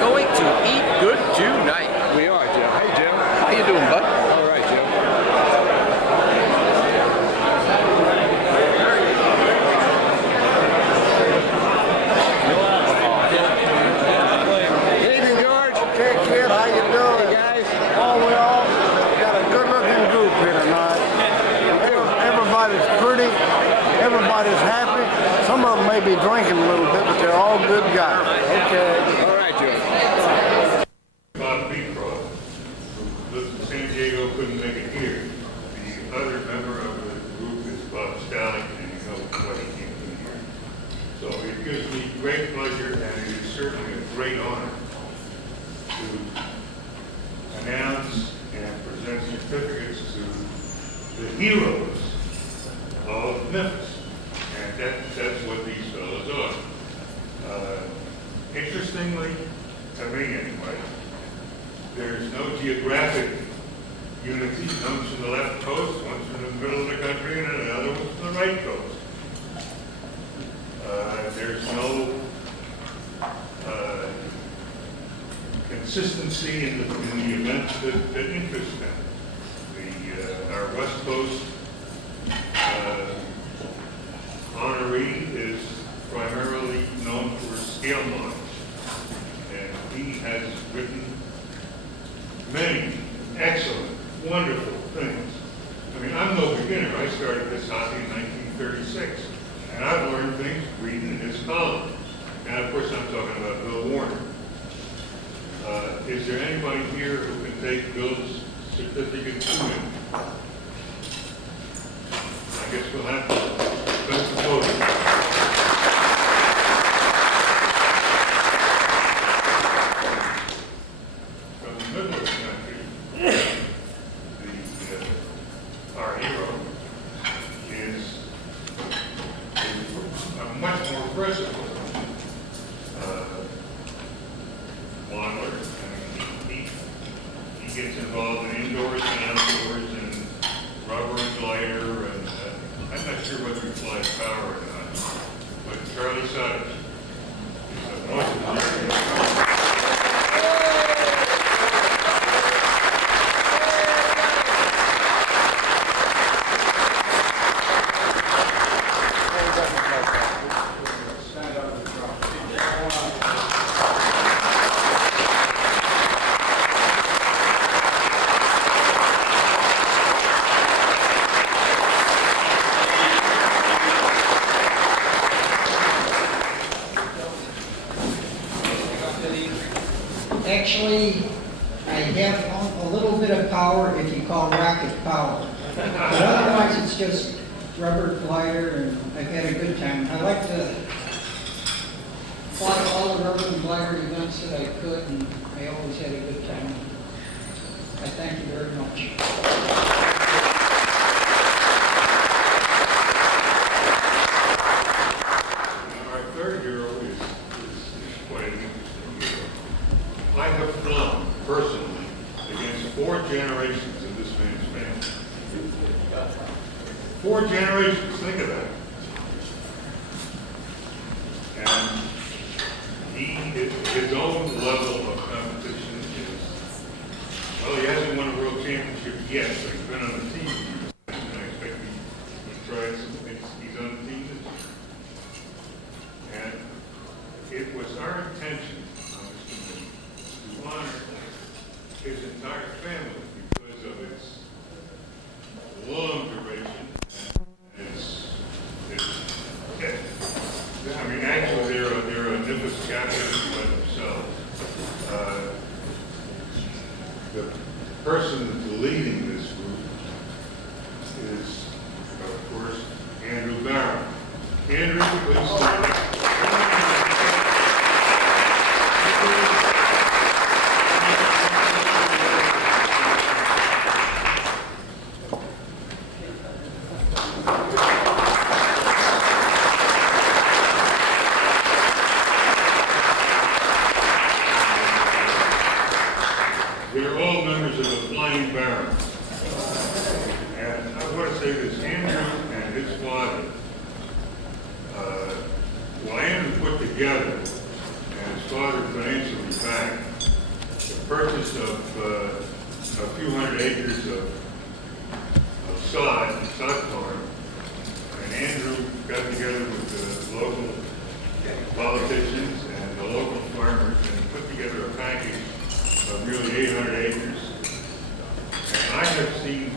Going to eat good tonight. We are, Jim. Hey, Jim. How you doing, bud? All right, Jim. Evening, George. Okay, kid, how you doing? Hey, guys. Oh, we all got a good-looking group here tonight. Everybody's pretty. Everybody's happy. Some of them may be drinking a little bit, but they're all good guys. Okay. All right, Jim. Bob Beecroft, who lives in San Diego, couldn't make it here. The other member of the group is Bob Stalling, and you know what he came from here. So it gives me great pleasure, and it is certainly a great honor to announce and present certificates to the heroes of Memphis. And that's what these fellows are. Interestingly, to me anyway, there's no geographic unity. One's from the left coast, one's from the middle of the country, and another one's from the right coast. There's no consistency in the events that interest them. Our West Coast honoree is primarily known for scale models, and he has written many excellent, wonderful things. I mean, I'm no beginner. I started this hobby in 1936, and I've learned things reading his columns. And of course, I'm talking about Bill Warner. Is there anybody here who can take Bill's certificate to him? I guess we'll have to put the podium. From the middle of the country, our hero is a much more aggressive modeler. He gets involved in indoors and outdoors and rubber and glider, and I'm not sure whether he flies power or not, but Charlie Sutter is a North American. Actually, I have a little bit of power if you call rocket power. But otherwise, it's just rubber glider, and I've had a good time. I like to fly all the rubber and glider events that I could, and I always had a good time. I thank you very much. Our third hero is quite an interesting hero. I have flown personally against 4 generations of this man's family. 4 generations, think of that. And his own level of competition is, well, he hasn't won a world championship Yes, he's been on the team, and I expect he'll try some things. He's on the team this year. And it was our intention on this committee to honor his entire family because of its long duration. I mean, actually, they're a nifus captain by themselves. The person that's leading this group is, of course, Andrew Barron. Andrew, please stand. They're all members of the Flying Baron. And I want to say this, Andrew and his father, well, Andrew put together, and his father financially backed, the purchase of a few hundred acres of sod farm. And Andrew got together with the local politicians and the local farmers and put together a package of nearly 800 acres. And I have seen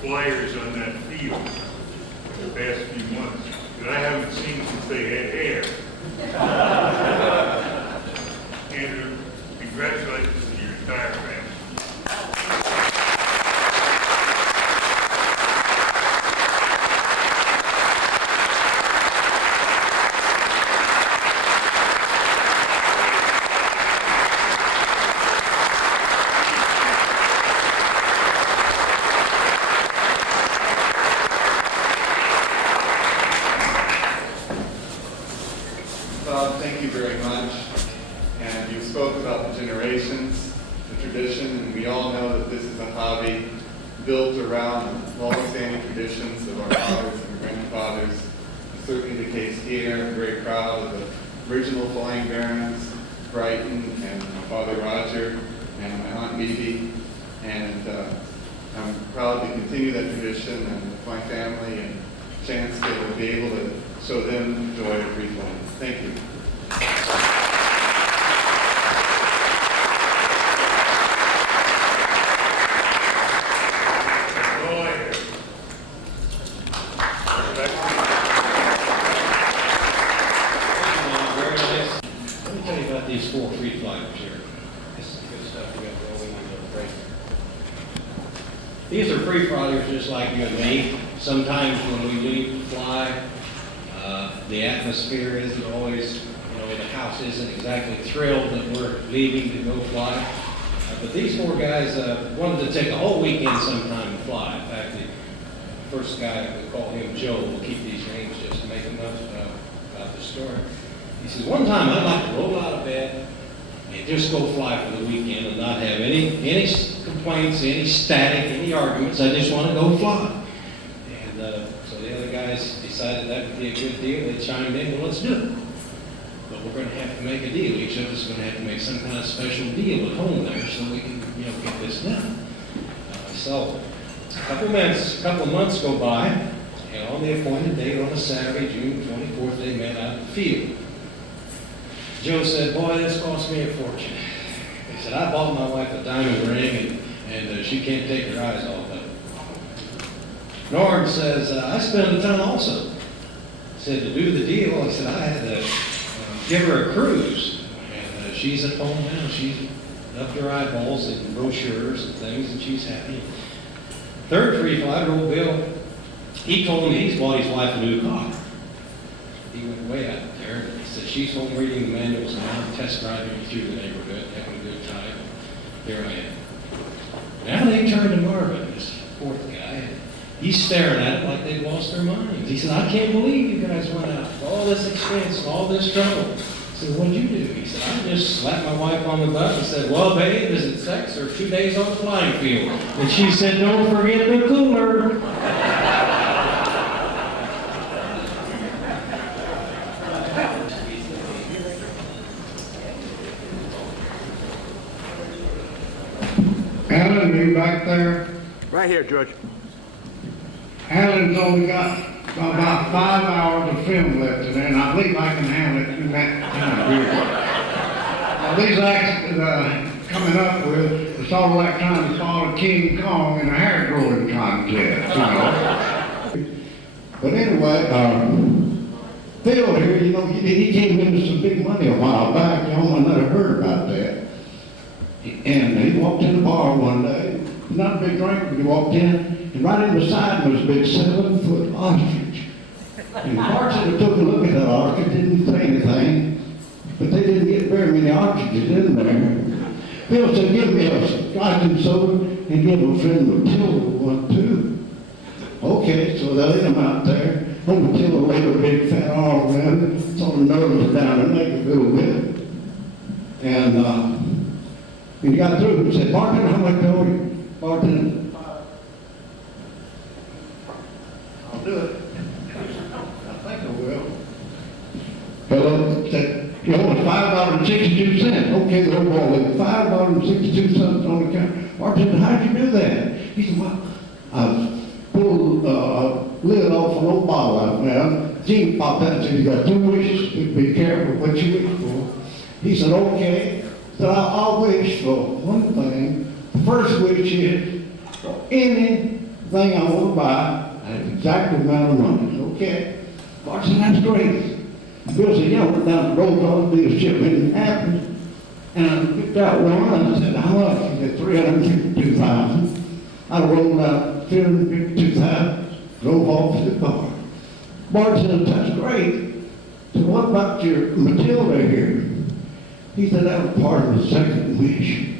flyers on that field in the past few months that I haven't seen since they had hair. Andrew, congratulations to your entire family. Bob, thank you very much. And you spoke about the generations, the tradition, and we all know that this is a hobby built around long-standing traditions of our fathers and grandfathers. It's certainly the case here. I'm very proud of the original Flying Barons, Brighton, and my father Roger, and my Aunt Mimi. And I'm proud to continue that tradition and with my family and chance to be able to show them joy of free flying. Thank you. Very nice. Let me tell you about these 4 free flyers here. This is the good stuff we got rolling in the break. These are free flyers just like you and me. Sometimes when we leave to fly, the atmosphere isn't always, the house isn't exactly thrilled that we're leaving to go fly. But these 4 guys wanted to take a whole weekend sometime to fly. In fact, the first guy, we call him Joe, we'll keep these names just to make him up about the story. He says, one time I'd like to roll out of bed and just go fly for the weekend and not have any complaints, any static, any arguments. I just want to go fly. And so the other guys decided that would be a good deal. They chimed in, well, let's do it. But we're going to have to make a deal. Each of us is going to have to make some kind of special deal at home there so we can, get this done. So a couple of months go by, and on the appointed date on a Saturday, June 24th, they met out in the field. Joe said, boy, this cost me a fortune. He said, I bought my wife a diamond ring, and she can't take her eyes off of it. Norm says, I spent a ton also. He said, to do the deal, I said, I had to give her a cruise. And she's at home now. She's up to her eyeballs in brochures and things, and she's happy. Third free flight, old Bill, he told me he's bought his wife a new car. He went way out there. He said, she's home reading the manuals and I'm test driving through the neighborhood, having a good time. Here I am. Now they turned to Marvin, this 4th guy. He's staring at it like they'd lost their minds. He said, I can't believe you guys went out with all this expense, all this trouble. I said, what'd you do? He said, I just slapped my wife on the butt and said, well, babe, is it sex or 2 days on the flying field? And she said, don't forget the cooler. Alan, are you back there? Right here, George. Alan's only got about 5 hours of film left today, and I believe I can handle it in that time period. Now, these acts coming up with, it's sort of like trying to follow King Kong in a hair growing contest, you know. But anyway, Phil here, you know, he came into some big money a while back. Y'all might not have heard about that. And he walked in the bar one day. He's not a big drinker, but he walked in, and right in beside him was a big 7-foot ostrich. And the bartender took a look at that ostrich, didn't say anything, but they didn't get very many ostriches in there. Phil said, give me a scotch and soda, and give a friend Matilda one too. Okay, so they laid him out there. Old Matilda laid a big fat arm around it, sort of nervous down her neck a little bit. And he got through and said, bartender, how much owe you? Bartender, I'll do it. I think I will. Fellow said, you owe us $5.62. Okay, the old boy laid $5.62 on the counter. Bartender, how'd you do that? He said, well, I pulled lid off an old bottle out now. Gene popped out and said, you got 2 wishes. Be careful what you wish for. He said, okay. So I'll wish for one thing. The first wish is for anything I want to buy at the exact amount of money. Okay? Bart said, that's great. Bill said, yeah, I went down the road on the dealership in Athens, and I picked out one, and I said, how much? He said, $352,000. I rolled out $352,000, drove off to the car. Bart said, that's great. So what about your Matilda here? He said, that was part of the second wish.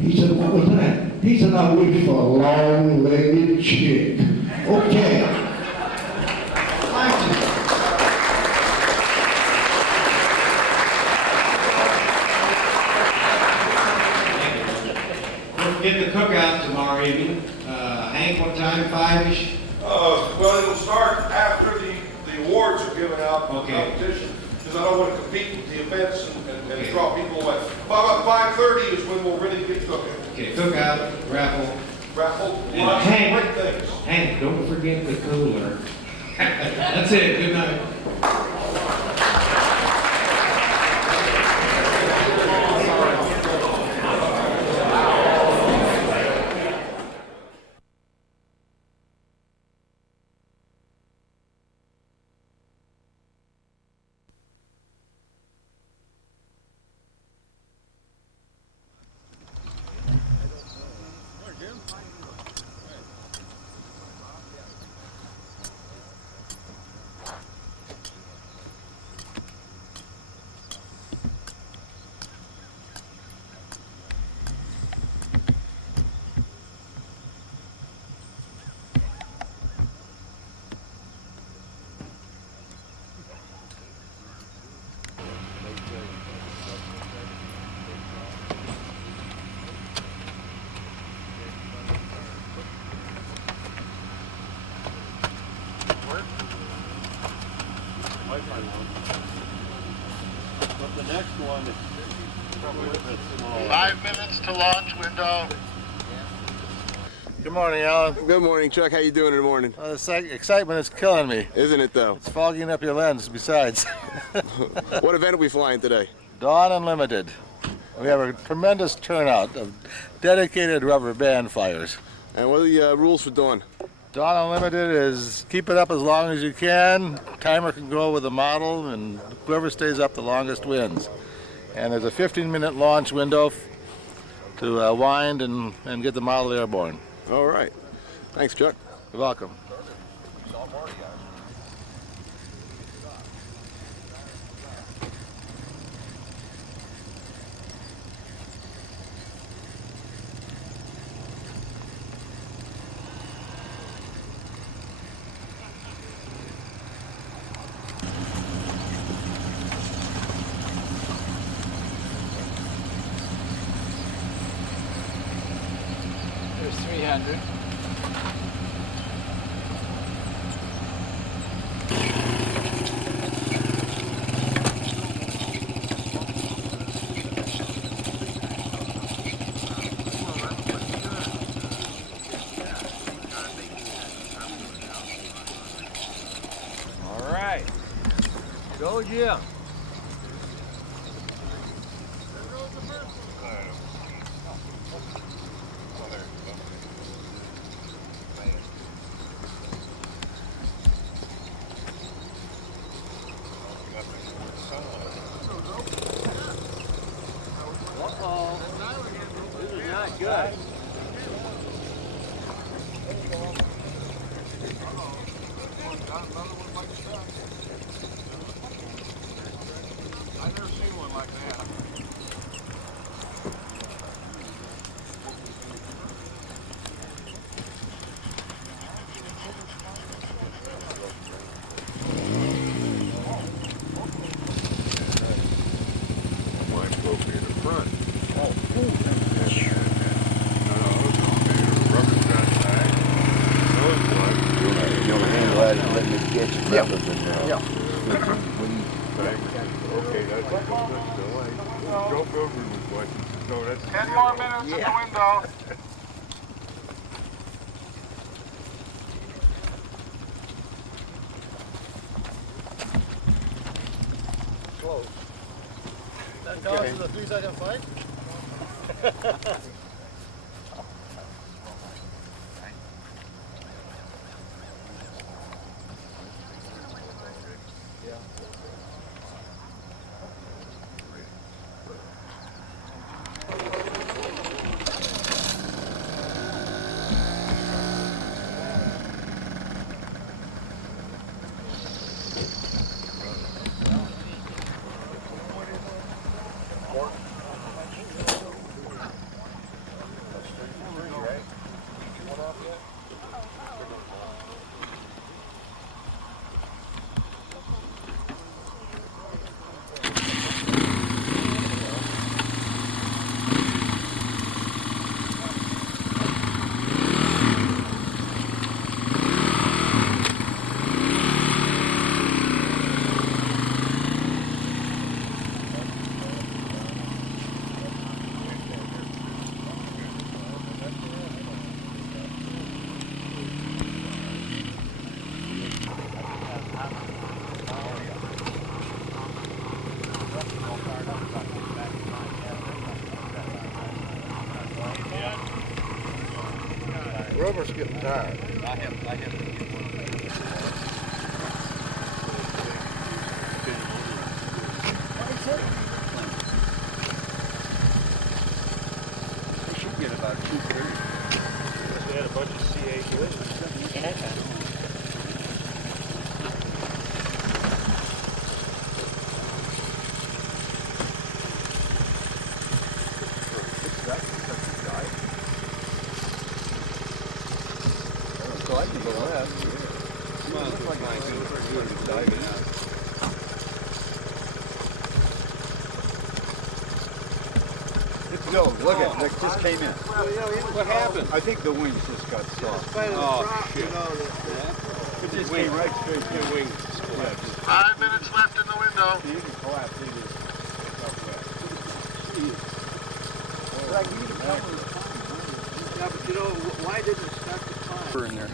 He said, what was that? He said, I wish for a long-legged chick. Okay. Thank you. We'll get the cookout tomorrow evening. Hank, what time, 5-ish? Well, it'll start after the awards are given out in the Okay. competition, because I don't want to compete with the events and draw people away. About 5:30 is when we'll really get cooking. Okay, cookout, raffle. Raffle, And lots of Hank, great things. Hank, don't forget the cooler. That's it, good night. But the next one is probably a bit smaller. 5 minutes to launch window. Good morning, Alan. Good morning, Chuck. How you doing in the morning? This excitement is killing me. Isn't it, though? It's fogging up your lens, besides. What event are we flying today? Dawn Unlimited. We have a tremendous turnout of dedicated rubber band flyers. And what are the rules for Dawn? Dawn Unlimited is keep it up as long as you can. Timer can go with the model, and whoever stays up the longest wins. And there's a 15-minute launch window to wind and get the model airborne. All right. Thanks, Chuck. You're welcome. There's 300. yeah. Uh-oh. This is not good. I've never seen one like that. Mine broke in the front. Oh, Rubber's outside. So it's like, You'll handle that and let me get you brothers in there. yeah. okay, that's a good delay. Joe Gover was watching. No, that's 10 more minutes in the window. Close. That causes a 3-second fight? Rubber's getting tired. I have to get one of They should get about 230. They had a bunch of CA. So I can go left. Well, it looks like I can diving out. No, look at it. It just came in. What happened? I think the wings just got soft. Oh, shit. It just came right straight The through. wings collapsed. 5 minutes left in the window. You can collapse either. Yeah, but you know, why didn't it start to climb? In there.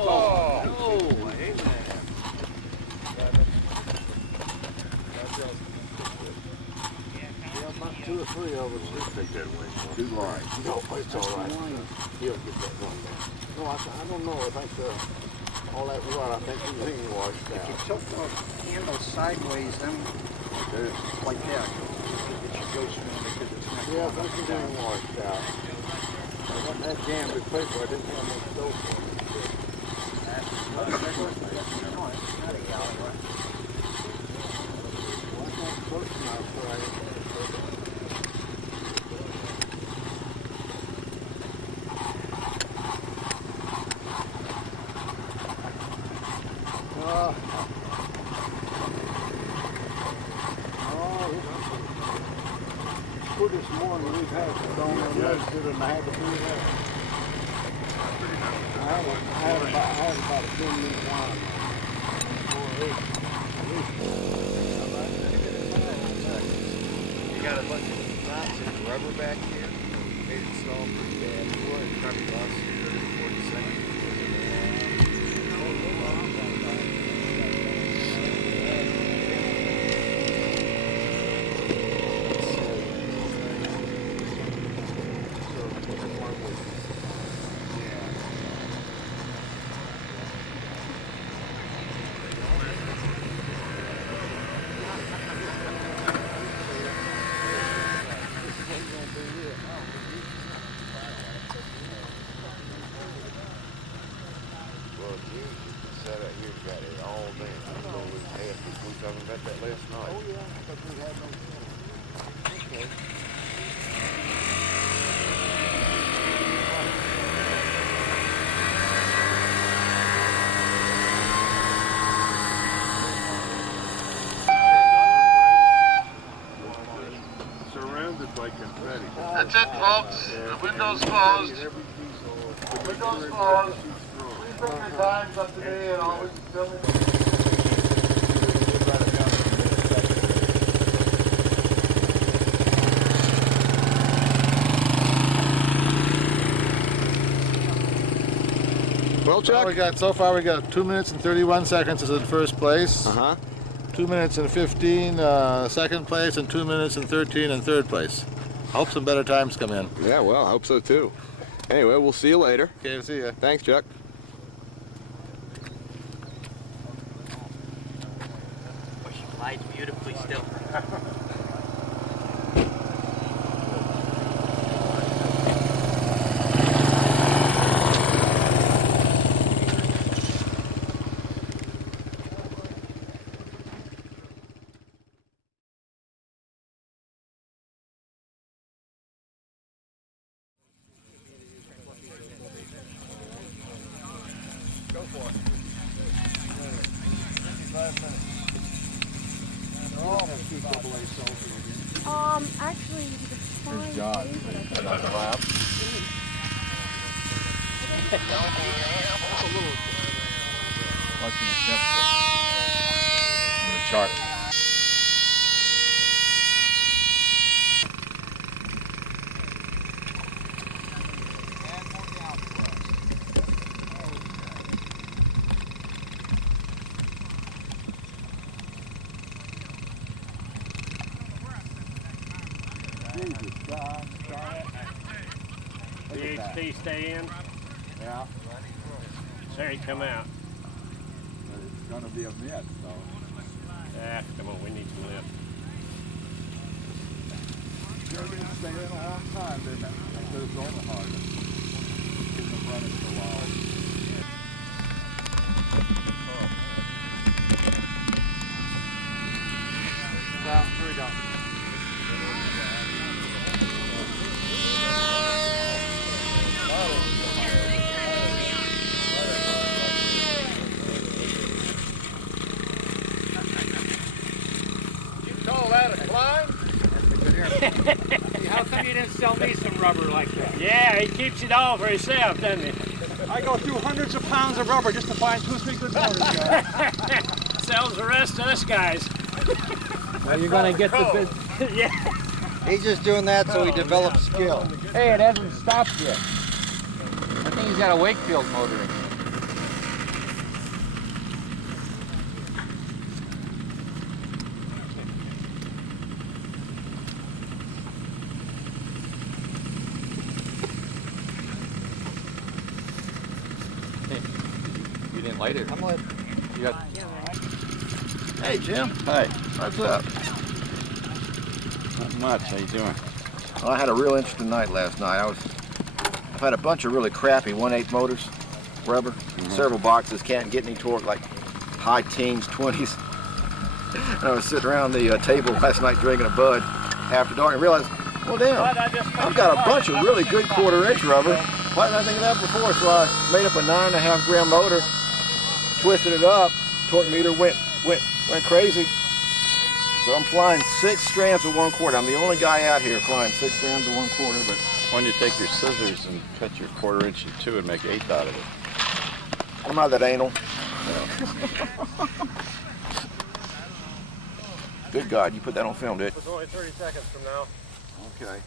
Oh, no, I hate that. About 2 or 3 of us did take that wing. Too large. No, it's all right. He'll get that one back. No, I don't know. I think all that water, I think the wing washed out. If you tilt the handle sideways, then like that, it should go smooth because it's not. Yeah, I think the wing washed out. I wasn't that jammed with paper. I didn't have no stove for it. No, it's not a galley, right? Well, it's not close enough, so I... Put this morning we've had stone and roasted and I had to do that. I had about a 10-minute line. You got a bunch of knots in the rubber back here. Made it stall pretty bad. It probably lost 30 to 40 seconds. Surrounded by confetti. That's it, folks. The window's closed. Window's closed. Please bring your times up to date and always fill in. Well, Chuck? So far we got 2 minutes and 31 seconds is in first place. 2 minutes and 15 second place, and 2 minutes and 13 in third place. I hope some better times come in. Yeah, well, I hope so too. Anyway, we'll see you later. Okay, see ya. Thanks, Chuck. Well, she glides beautifully still. Go for it. Actually, the Here's John. Another lap. Watching the temperature. With a chart. DHT stay in. Yeah. Sorry, come out. But it's going to be a mess, so. Ah, come on, we need some lift. Sure didn't stay in a long time, didn't it? After it's on the hard. Keeping them running for a while. Well, here we go. Call that a climb? How come you didn't sell me some rubber like that? Yeah, he keeps it all for himself, doesn't he? I go through hundreds of pounds of rubber just to find 2 or 3 good motors, guys. Sells the rest of us guys. Well, you're gonna get the bid. Yeah. He's just doing that so he develops skill. Hey, it hasn't stopped yet. I think he's got a Wakefield motor in. You didn't light it. I'm lit. You got. Hey, Jim. Hey. What's up? Not much. How you doing? Well, I had a real interesting night last night. I've had a bunch of really crappy 1/8 motors, rubber, several boxes, can't get any torque, like high teens, 20s. And I was sitting around the table last night drinking a Bud after dark and realized, well, damn, I've got a bunch of really good 1/4 rubber. Why didn't I think of that before? So I made up a 9.5 gram motor, twisted it up, torque meter went crazy. So I'm flying 6 strands of 1/4. I'm the only guy out here flying 6 strands of 1/4, but When you take your scissors and cut your 1/4 inch in two and make 1/8 out of it. I'm not that anal. Good God, you put that on film, did you? It's only 30 seconds from now. Okay.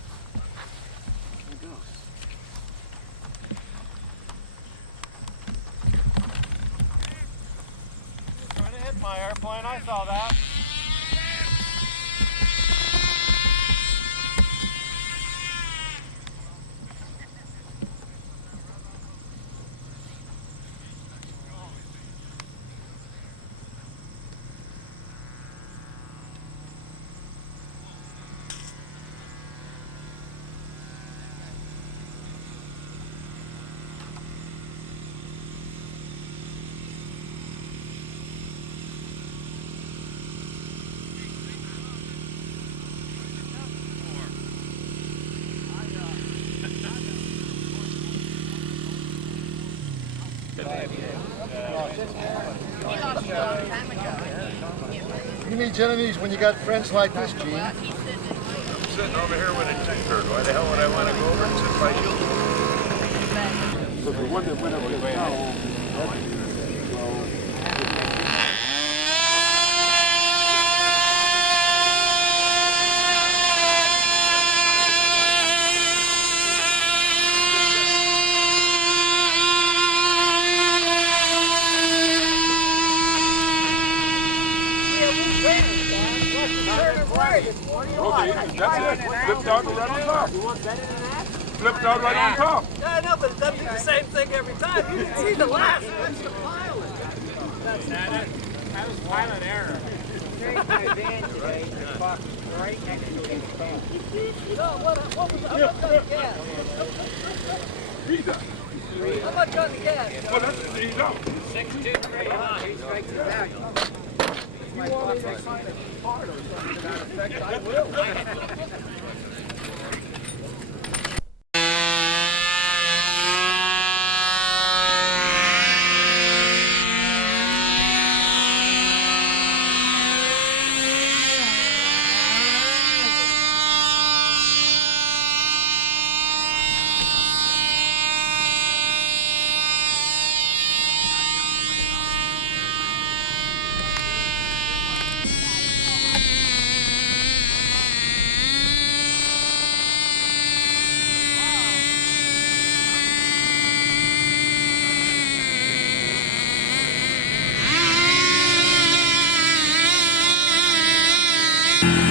Trying to hit my airplane, I saw that. You need Genovese when you got friends like this, Gene. I'm sitting over here with a tinker. Why the hell would I want to go over and sit by you? So the one that went up there now, Okay, that's it. Flip down to right on top. Flip down right on top. Yeah, I know, but it doesn't do the same thing every time. You can see the last. That's the pilot. That was pilot error. Here's my van today. It's parked right next to his van. No, what was how much on the gas? How much on the gas? Well, that's he's out. 623. He strikes the value. if you want me to sign a card or something to that effect, I will.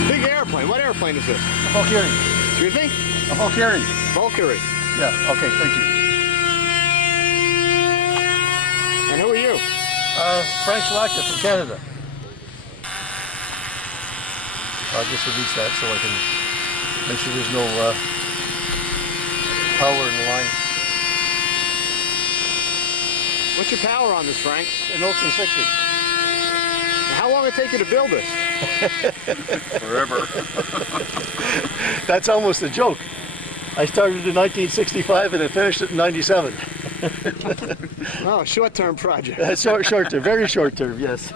Big airplane. What airplane is this? A Valkyrie. Excuse me? A Valkyrie. Valkyrie. Yeah, okay, thank you. And who are you? Frank Selecta from Canada. I'll just release that so I can make sure there's no power in the line. What's your power on this, Frank? An Olsen 60. How long did it take you to build this? Forever. That's almost a joke. I started in 1965 and I finished it in 97. Oh, short-term project. Short term, very short term, yes.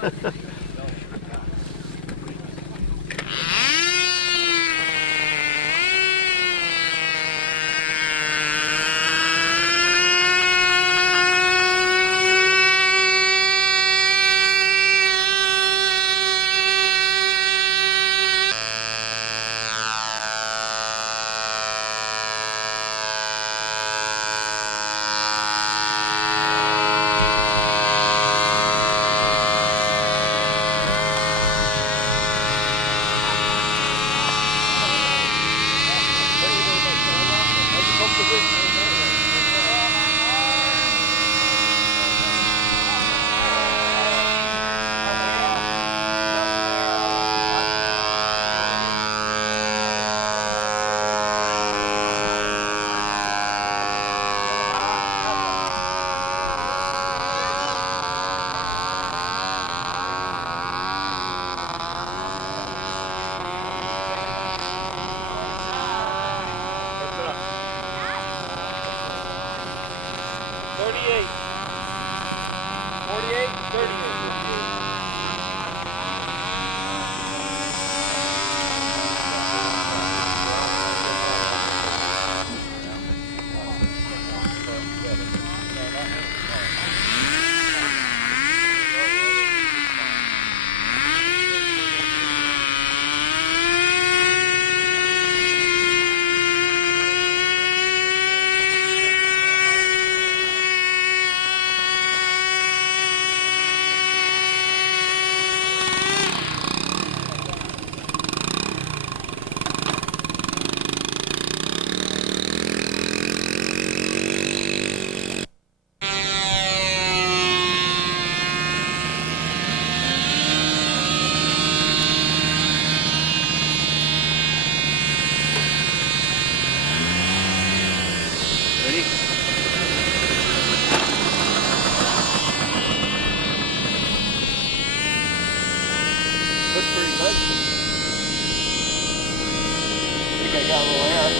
got a little air.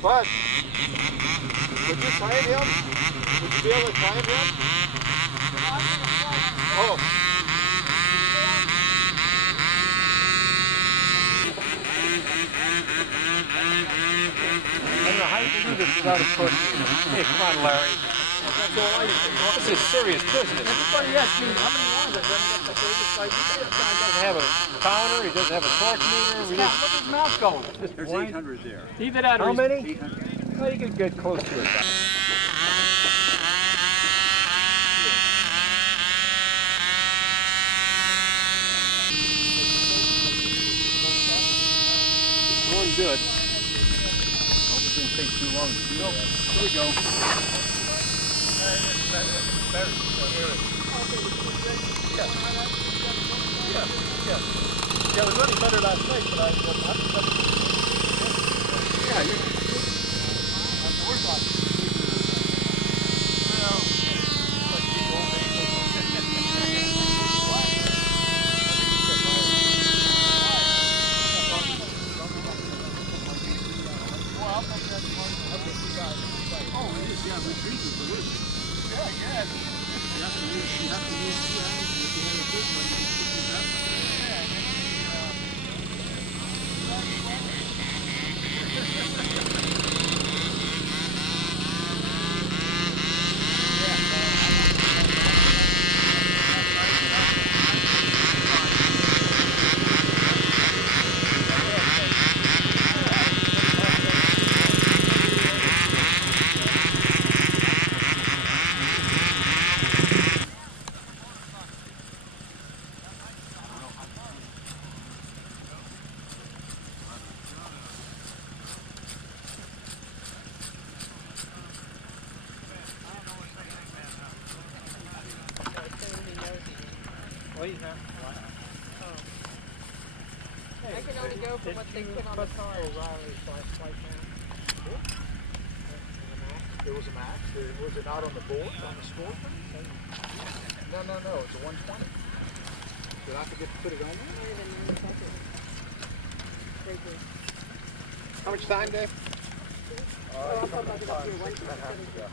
Bud, would you time him? Would you be able to time him? Oh. I don't know how you can do this without a push. Hey, come on, Larry. That's all I do. This is serious business. Everybody asks me how many ones I've done. Like, he doesn't have a counter, he doesn't have a torque meter. Look at his mouth going. There's 800 there. Either that or How many? 800. Well, you can get close to it. Going good. Hope it didn't take too long to do that. Here we go. Yeah, it was running better last night, but I'm worse off. I can only go for what they put on the car. There was a max. Was it not on the board, on the score? No, it's a 120. Did I forget to put it on there? How much time, Dave? I'll put it up here. 6.5 to go.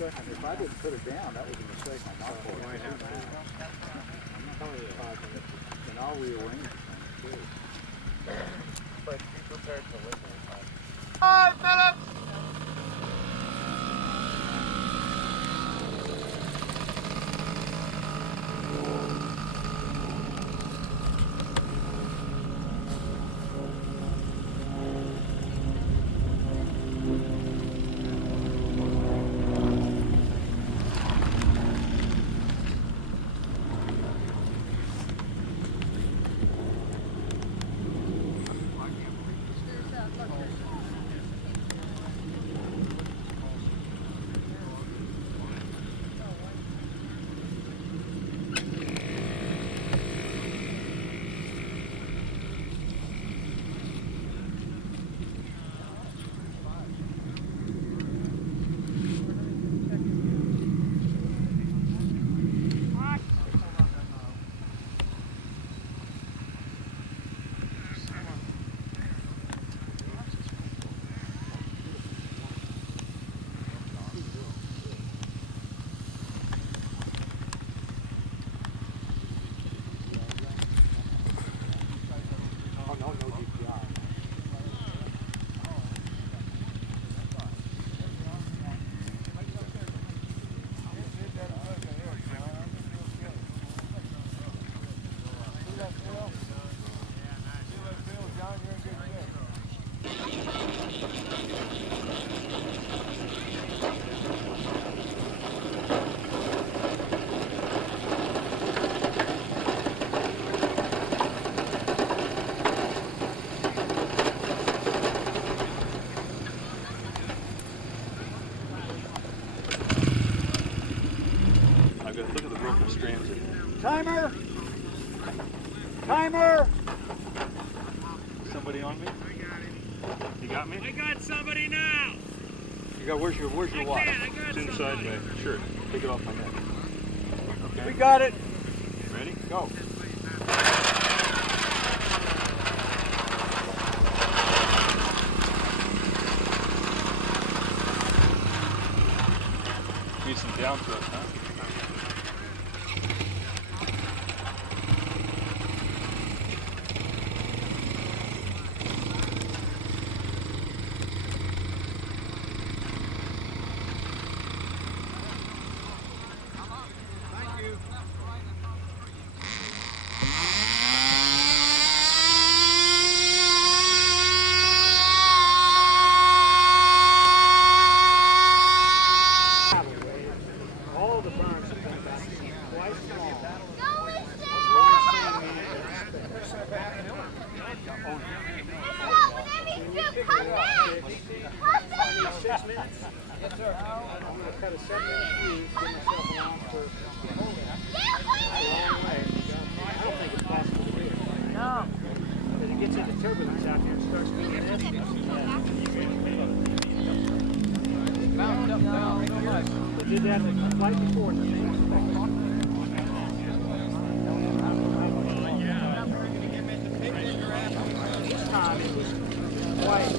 If I didn't put it down, that was a mistake on my part. I'm telling you, 5 minutes, and I'll rearrange it too. But be prepared to listen. 5 minutes! strands of Timer! Timer! somebody on me. You got me? I got somebody now. You got where's your watch? I got It's inside my shirt. Take it off my neck. Okay. We got it. Ready? Go. Need some down thrust, huh? All the barns have been back quite small. Yes, sir. I'm going to cut a 7-inch fuse, give myself a line for a long way. I don't think it's possible to do it. No. Because it gets into turbulence out here and starts being nasty. They did that the flight before. This time it was quite.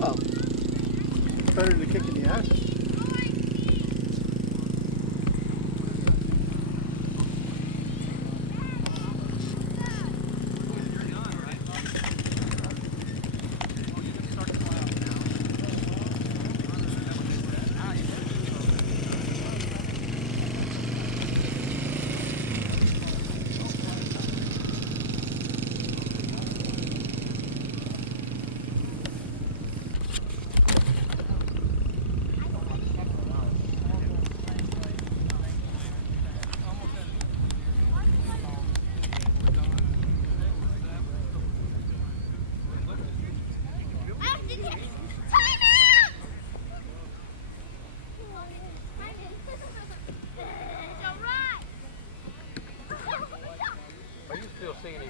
Well, better than a kick in the ass. Are you still seeing him?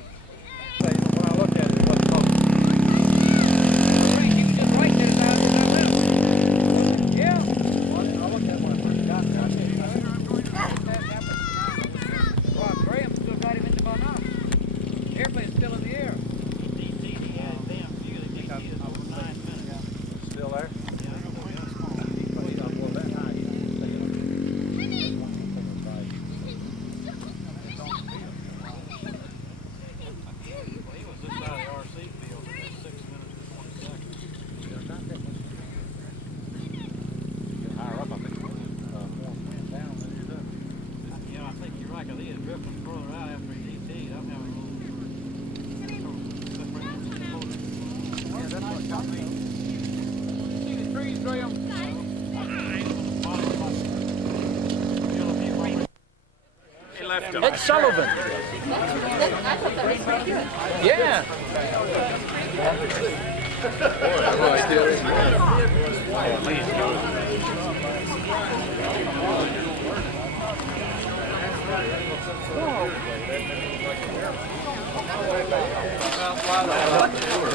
When I looked at it, it wasn't focused. Yeah. I looked at it when I first got there. Well, Graham still got him in the binoculars. Airplane's still in the air. Still there? Ed Sullivan. Yeah.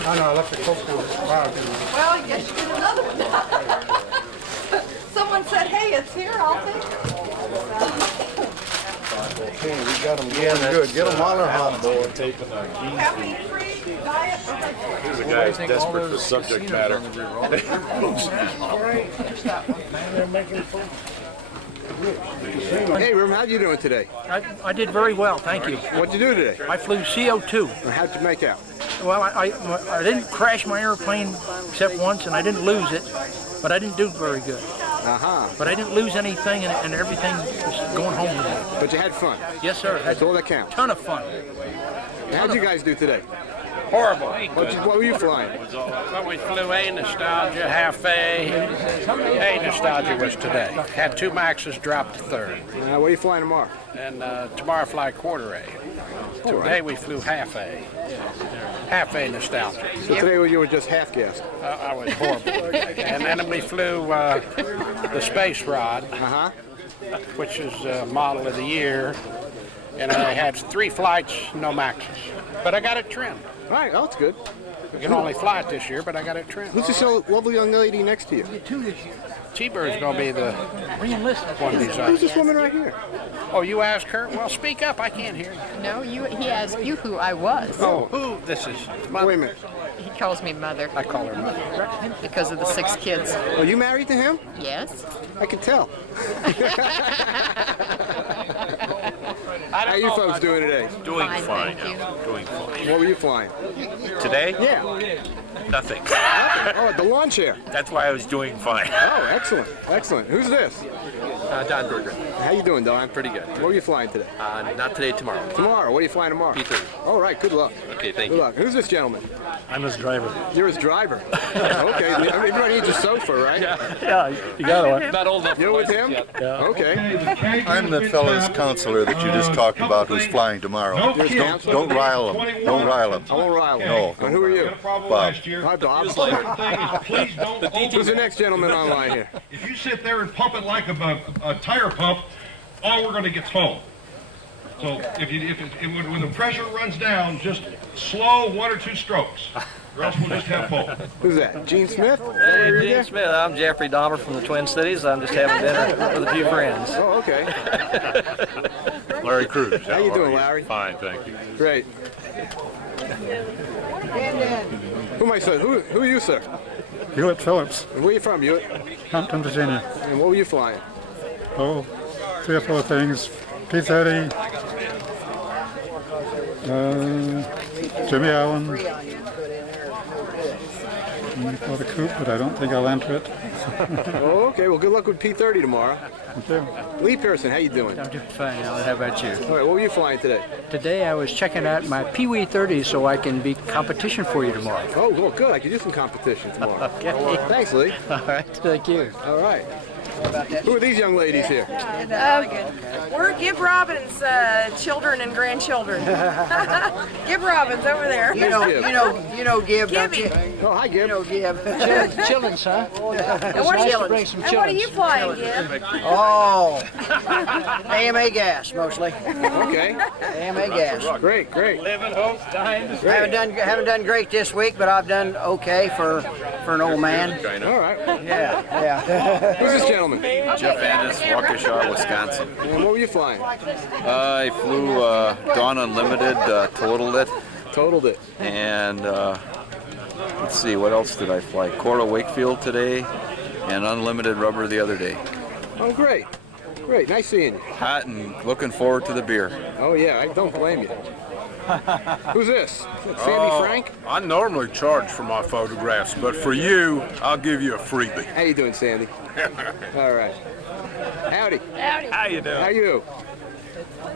I know, I left the Coke for Well, I guess you get another one. Someone said, hey, it's here, I'll take it. Okay, we got them going good. Get them while they're hot. Caffeine-free diet or vegetable? Here's a guy who's desperate for subject matter. They're making fun. Hey, Rim, how you doing today? I did very well, thank you. What'd you do today? I flew CO2. How'd you make out? Well, I didn't crash my airplane except once, and I didn't lose it, but I didn't do very good. But I didn't lose anything, and everything was going home with me. But you had fun. Yes, sir. That's all that counts. Ton of fun. How'd you guys do today? Horrible. What were you flying? Well, we flew A Nostalgia, half A. A Nostalgia was today. Had 2 Maxes, dropped to 3rd. What are you flying tomorrow? And tomorrow I fly quarter A. Today we flew half A. Half A Nostalgia. So today you were just half gassed. I was horrible. And then we flew the Space Rod, which is model of the year. And I had 3 flights, no Maxes. But I got it trimmed. All right, oh, that's good. We can only fly it this year, but I got it trimmed. Who's this lovely young lady next to you? T-Bird's going to be the one of these. Who's this woman right here? Oh, you asked her? Well, speak up. I can't hear you. No, he asked you who I was. Oh, who? This is Mother. Wait a minute. He calls me mother. I call her mother. Because of the 6 kids. Are you married to him? Yes. I can tell. How you folks doing today? Doing fine. Thank you. Doing fine. What were you flying? Today? Yeah. Nothing. Oh, at the lawn chair. That's why I was doing fine. Oh, excellent. Excellent. Who's this? Don Berger. How you doing, Don? Pretty good. What are you flying today? Not today, tomorrow. Tomorrow. What are you flying tomorrow? P30. All right. Good luck. Okay, thank Good you. luck. Who's this gentleman? I'm his driver. You're his driver. Okay. Everybody needs a sofa, right? Yeah, you got one. Not old enough. You're with him? Yeah. Okay. I'm the fellow's counselor that you just talked about who's flying tomorrow. Don't rile him. Don't rile him. I won't rile him. No. And who are you? Bob. Hi, Bob. Please don't Who's the next gentleman online here? If you sit there and pump it like a tire pump, all we're going to get is foam. So when the pressure runs down, just slow 1 or 2 strokes, or else we'll just have foam. Who's that? Gene Smith? Hey, Gene Smith. I'm Jeffrey Dahmer from the Twin Cities. I'm just having dinner with a few friends. Oh, okay. Larry Cruz. How you doing, Larry? Fine, thank you. Great. Who am I, sir? Who are you, sir? Hewitt Phillips, And where are you from, Hewitt? Hampton, Virginia. And what were you flying? Oh, 3 or 4 things. P30, Jimmy Allen, for the coupe, but I don't think I'll enter it. Oh, okay. Well, good luck with P30 tomorrow. Thank you. Lee Pearson, how you doing? I'm doing fine, Alan. How about you? All right. What were you flying today? Today I was checking out my Pee Wee 30 so I can be competition for you tomorrow. Oh, well, good. I could do some competition tomorrow. Okay. Thanks, Lee. All right. Thank you. All right. Who are these young ladies here? We're Gib Robbins' children and grandchildren. Gib Robbins over there. You know Gib, don't you? Oh, hi, Gib. You know Gib. Chillins, huh? And what, nice to bring some and what are chillins. you flying, Gib? Oh, AMA gas mostly. Okay. AMA gas. Great, great. Living hopes, dying to Haven't done great this week, but I've done okay for an old man. All right. Yeah. Who's this gentleman? Jeff Andis, Waukesha, Wisconsin. And what were you flying? I flew Dawn Unlimited, totaled it. Totaled it. And let's see, what else did I fly? Cora Wakefield today, and Unlimited Rubber the other day. Oh, great. Great. Nice seeing you. Hot and looking forward to the beer. Oh, yeah. I don't blame you. Who's this? Sandy Frank? I normally charge for my photographs, but for you, I'll give you a freebie. How you doing, Sandy? All right. Howdy. Howdy. How you doing? How you?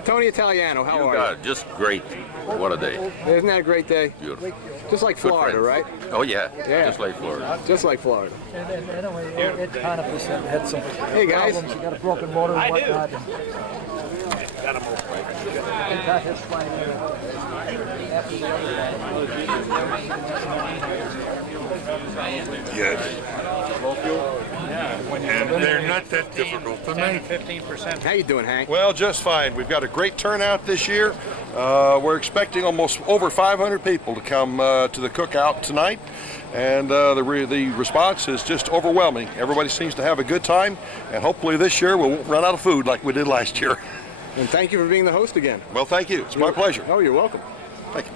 Tony Italiano, how are you? Just great. What a day. Isn't that a great day? Beautiful. Just like Good Florida, right? friends. Oh, yeah. Just like Florida. Just like Florida. Anyway, it 100% had some Hey, guys. problems. You got a broken motor and whatnot. Yes. And they're not that difficult to make. 15%. How you doing, Hank? Well, just fine. We've got a great turnout this year. We're expecting almost over 500 people to come to the cookout tonight, and the response is just overwhelming. Everybody seems to have a good time, and hopefully this year we won't run out of food like we did last year. And thank you for being the host again. Well, thank you. It's my pleasure. Oh, you're welcome. Thank you.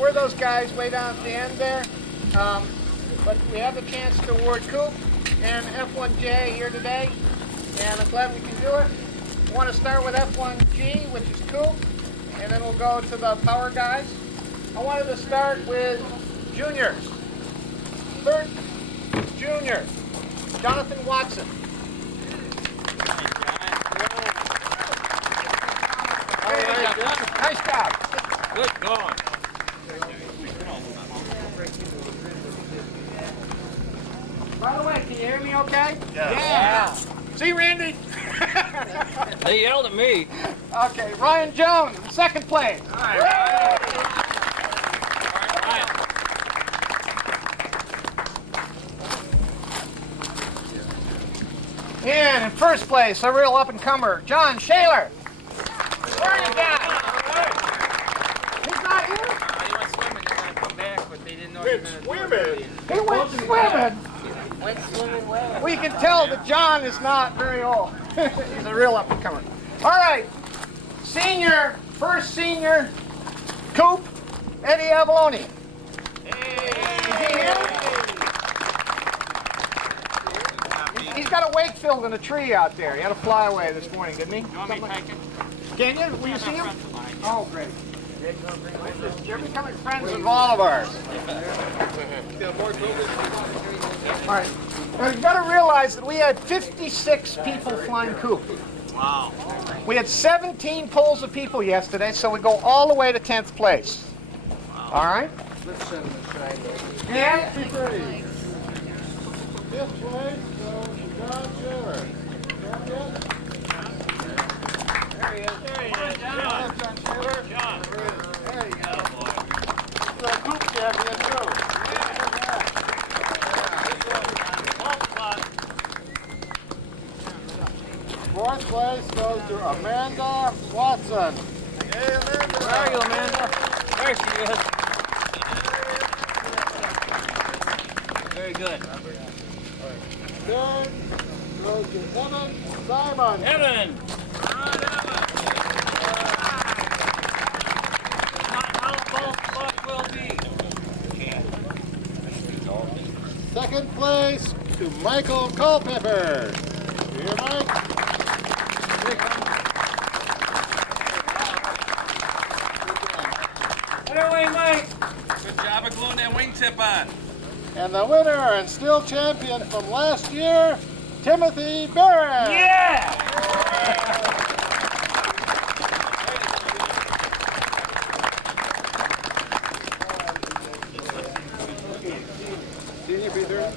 we're those guys way down at the end there. But we have the chance to award Coop and F1J here today, and I'm glad we can do it. I want to start with F1G, which is Coop, and then we'll go to the power guys. I wanted to start with juniors. Third junior, Jonathan Watson. Nice job. Good going. By the way, can you hear me okay? Yeah. See, Randy? They yelled at me. Okay, Ryan Jones, second place. All right. And in first place, a real up-and-comer, John Shaler. Where are you guys? He's not here? He went swimming, they're going to come back, but they didn't know he was going to do it. He went swimming. Went swimming well. We can tell that John is not very old. He's a real up-and-comer. All right, senior, first senior, Coop, Eddie Avalone. Is he here? He's got a Wakefield in a tree out there. He had a flyaway this morning, didn't he? You want me to take it? Can you? Will you see him? Oh, great. You're becoming friends of all of ours. All right. Now, you've got to realize that we had 56 people flying Coop. Wow. We had 17 polls of people yesterday, so we go all the way to 10th place. Wow. All right? And Fifth place goes to John Shaler. There he is. There he is. John. John Shaler. John. There you go. boy. He's a Coop champion, too. Fourth place goes to Amanda Watson. Hey, Amanda. Where are you, Amanda? There she is. Very good. Third goes to Evan Simon. Evan. Not how both luck will be. Second place to Michael Culpepper. Here, Mike. Anyway, Mike. Good job of gluing that wingtip on. And the winner and still champion from last year, Timothy Barron. Yeah! Senior P30.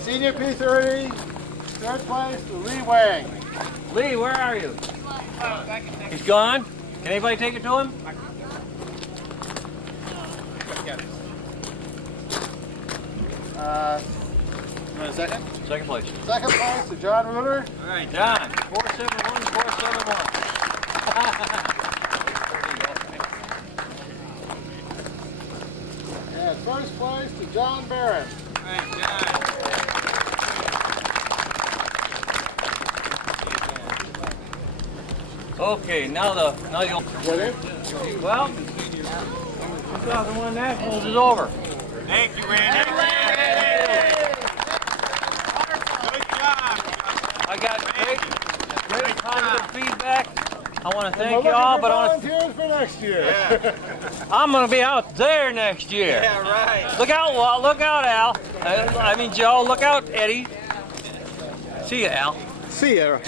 Senior P30. Third place to Lee Wang. Lee, where are you? He's gone? Can anybody take it to him? Second? Second place. Second place to John Ruder. All right, John. 471, 471. And first place to John Barron. All right, John. Okay, now you'll. Well, 2001 Nationals is over. Thank you, Randy. I got great positive feedback. I want to thank you all, but I want to. Volunteers for next year. I'm going to be out there next year. Yeah, right. Look out, Walt. Look out, Al. I mean, Joe. Look out, Eddie. See you, Al. See ya.